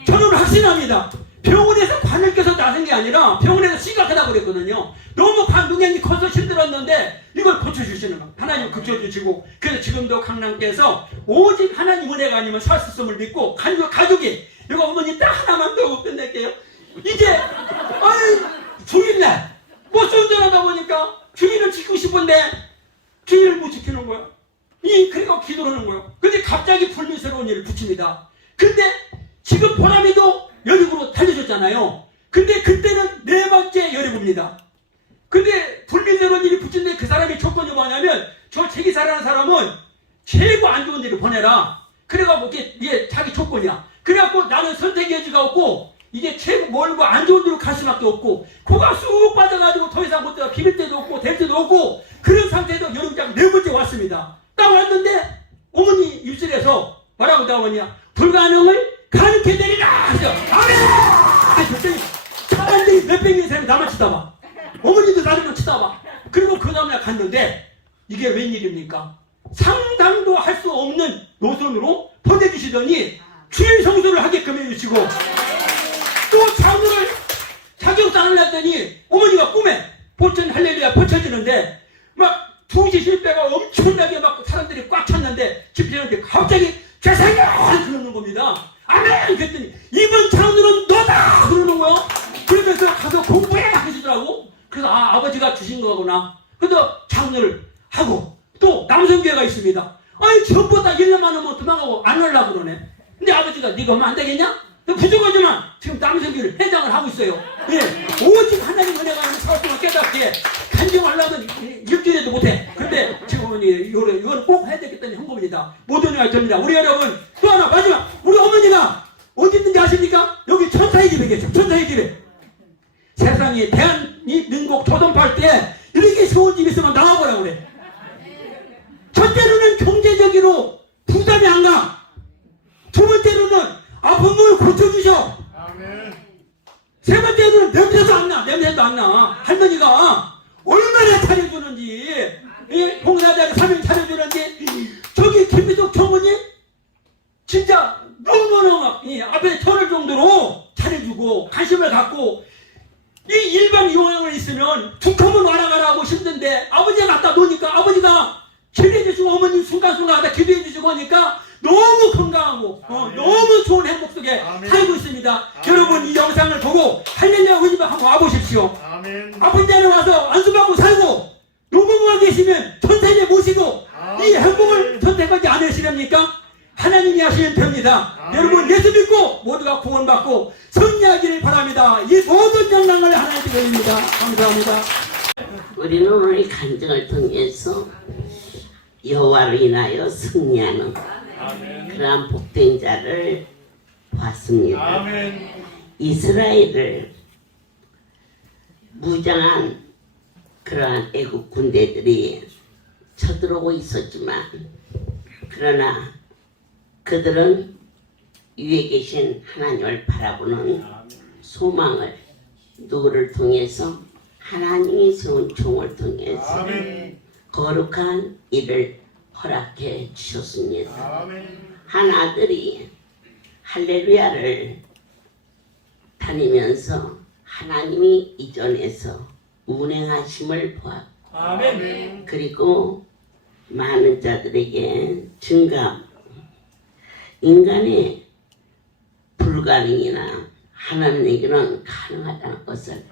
저는 확신합니다. 병원에서 관을 껴서 나선 게 아니라 병원에서 심각하다고 그랬거든요. 너무 눈이 커서 힘들었는데 이걸 고쳐주시는 거. 하나님 고쳐주시고 그래서 지금도 강남께서 오직 하나님 은혜가 아니면 살 수 없음을 믿고 가족이 이거 어머니 딱 하나만 더 끝낼게요. 이제 주일날 버스 운전하다 보니까 주인을 지키고 싶은데 주인을 못 지키는 거야. 그리고 기도를 하는 거야. 근데 갑자기 불미스러운 일을 붙입니다. 근데 지금 보람이도 여리고로 달려줬잖아요. 근데 그때는 네 번째 여리고입니다. 근데 불미스러운 일이 붙인데 그 사람이 조건이 뭐냐면 저 제기사라는 사람은 최고 안 좋은 일을 보내라. 그래갖고 이게 자기 조건이야. 그래갖고 나는 선택의 여지가 없고 이게 최고 멀고 안 좋은 데로 갈 수밖에 없고 코가 쑥 빠져가지고 더 이상 못 들어가 비빌 데도 없고 될 데도 없고 그런 상태에서 여름장 네 번째 왔습니다. 딱 왔는데 어머니 입술에서 뭐라고 나오냐 불가능을 가능케 되리라 하죠. 아멘! 그랬더니 사람들이 몇백 명의 사람이 나만 쳐다봐. 어머니도 나를 쳐다봐. 그리고 그 다음날 갔는데 이게 웬일입니까? 상담도 할 수 없는 노선으로 보내주시더니 주일 성수를 하게끔 해주시고 또 장로를 자격상을 냈더니 어머니가 꿈에 보천 할렐루야 펼쳐지는데 막 2시 실배가 엄청나게 막 사람들이 꽉 찼는데 집회하는데 갑자기 죄송해요 그러는 겁니다. 아멘! 그랬더니 이번 장로는 너다! 그러는 거야. 그러면서 가서 공부해! 하시더라고. 그래서 아버지가 주신 거구나. 그래서 장로를 하고 또 남성교회가 있습니다. 아니 전부 다 1년 많으면 도망가고 안 하려고 그러네. 근데 아버지가 네가 하면 안 되겠냐? 부족하지만 지금 남성교회를 회장을 하고 있어요. 예, 오직 하나님 은혜가 하는 사람만 깨닫게 간증하려면 일주일에도 못해. 근데 지금 이거는 꼭 해야 되겠다는 형법입니다. 모든 의가 됩니다. 우리 여러분 또 하나 마지막 우리 어머니가 어디 있는지 아십니까? 여기 천사의 집에 계셔. 천사의 집에. 세상에 대한민국 조선팔 때 이렇게 좋은 집 있으면 나와보라 그래. 첫째로는 경제적으로 부담이 안 가. 두 번째로는 아픈 걸 고쳐주셔. 세 번째로는 냄새도 안 나. 냄새도 안 나. 할머니가 얼마나 차려주는지 봉사자를 3일 차려주는지 저기 김미숙 총무님 진짜 너무너무 앞에 터널 정도로 차려주고 관심을 갖고 이 일반 요양을 있으면 두 컵은 와라가라 하고 힘든데 아버지가 갖다 놓으니까 아버지가 기도해주시고 어머님 순간순간 하다 기도해주시고 하니까 너무 건강하고 너무 좋은 행복 속에 살고 있습니다. 여러분 이 영상을 보고 할렐루야 의지만 한번 와보십시오. 아픈 자리에 와서 안수받고 살고 노부부가 계시면 천사에 모시고 이 행복을 선택하지 않으시렵니까? 하나님이 하시면 됩니다. 여러분 예수 믿고 모두가 구원받고 승리하기를 바랍니다. 이 모든 영광을 하나님께 드립니다. 감사합니다. 우리는 오늘 이 간증을 통해서 여호와로 인하여 승리하는 그러한 복된 자를 봤습니다. 이스라엘을 무장한 그러한 애국 군대들이 쳐들어오고 있었지만 그러나 그들은 위에 계신 하나님을 바라보는 소망을 누구를 통해서 하나님이 세운 종을 통해서 거룩한 일을 허락해 주셨습니다. 한 아들이 할렐루야를 다니면서 하나님이 이전에서 운행하심을 보았고 그리고 많은 자들에게 증가하고 인간의 불가능이나 하나님에게는 가능하다는 것을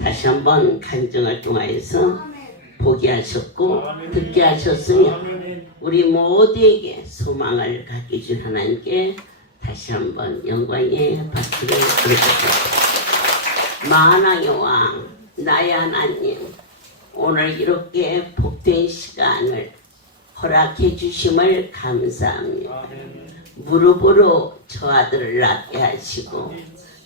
다시 한번 간증을 통하여서 보게 하셨고 듣게 하셨으며 우리 모두에게 소망을 갖게 준 하나님께 다시 한번 영광의 박수를 드리겠습니다. 만왕의 왕 나의 하나님 오늘 이렇게 복된 시간을 허락해 주심을 감사합니다. 무릎으로 저 아들을 낳게 하시고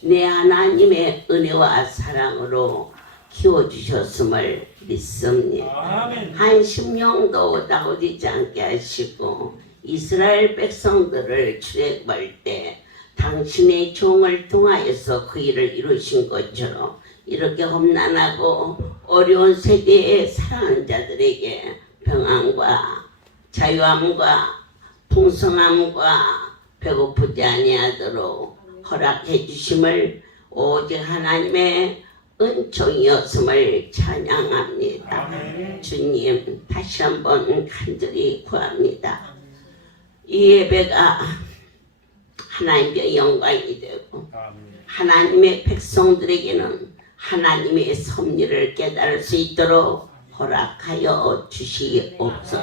내 하나님의 은혜와 사랑으로 키워주셨음을 믿습니다. 한 심령도 나오지 않게 하시고 이스라엘 백성들을 출애굽할 때 당신의 종을 통하여서 그 일을 이루신 것처럼 이렇게 험난하고 어려운 세대의 사랑하는 자들에게 평안과 자유함과 풍성함과 배고프지 아니하도록 허락해 주심을 오직 하나님의 은총이었음을 찬양합니다. 주님 다시 한번 간절히 구합니다. 이 예배가 하나님의 영광이 되고 하나님의 백성들에게는 하나님의 섭리를 깨달을 수 있도록 허락하여 주시옵소서.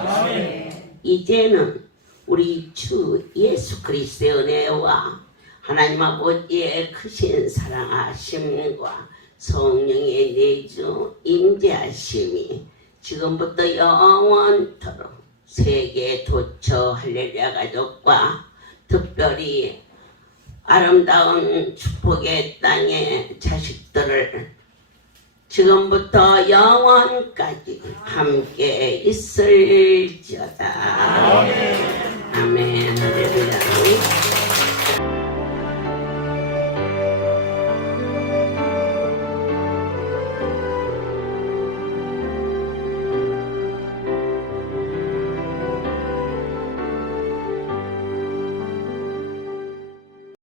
이제는 우리 주 예수 그리스도의 은혜와 하나님 아버지의 크신 사랑하심과 성령의 내주 임재하심이 지금부터 영원토록 세계 도처 할렐루야 가족과 특별히 아름다운 축복의 땅의 자식들을 지금부터 영원까지 함께 있을지어다.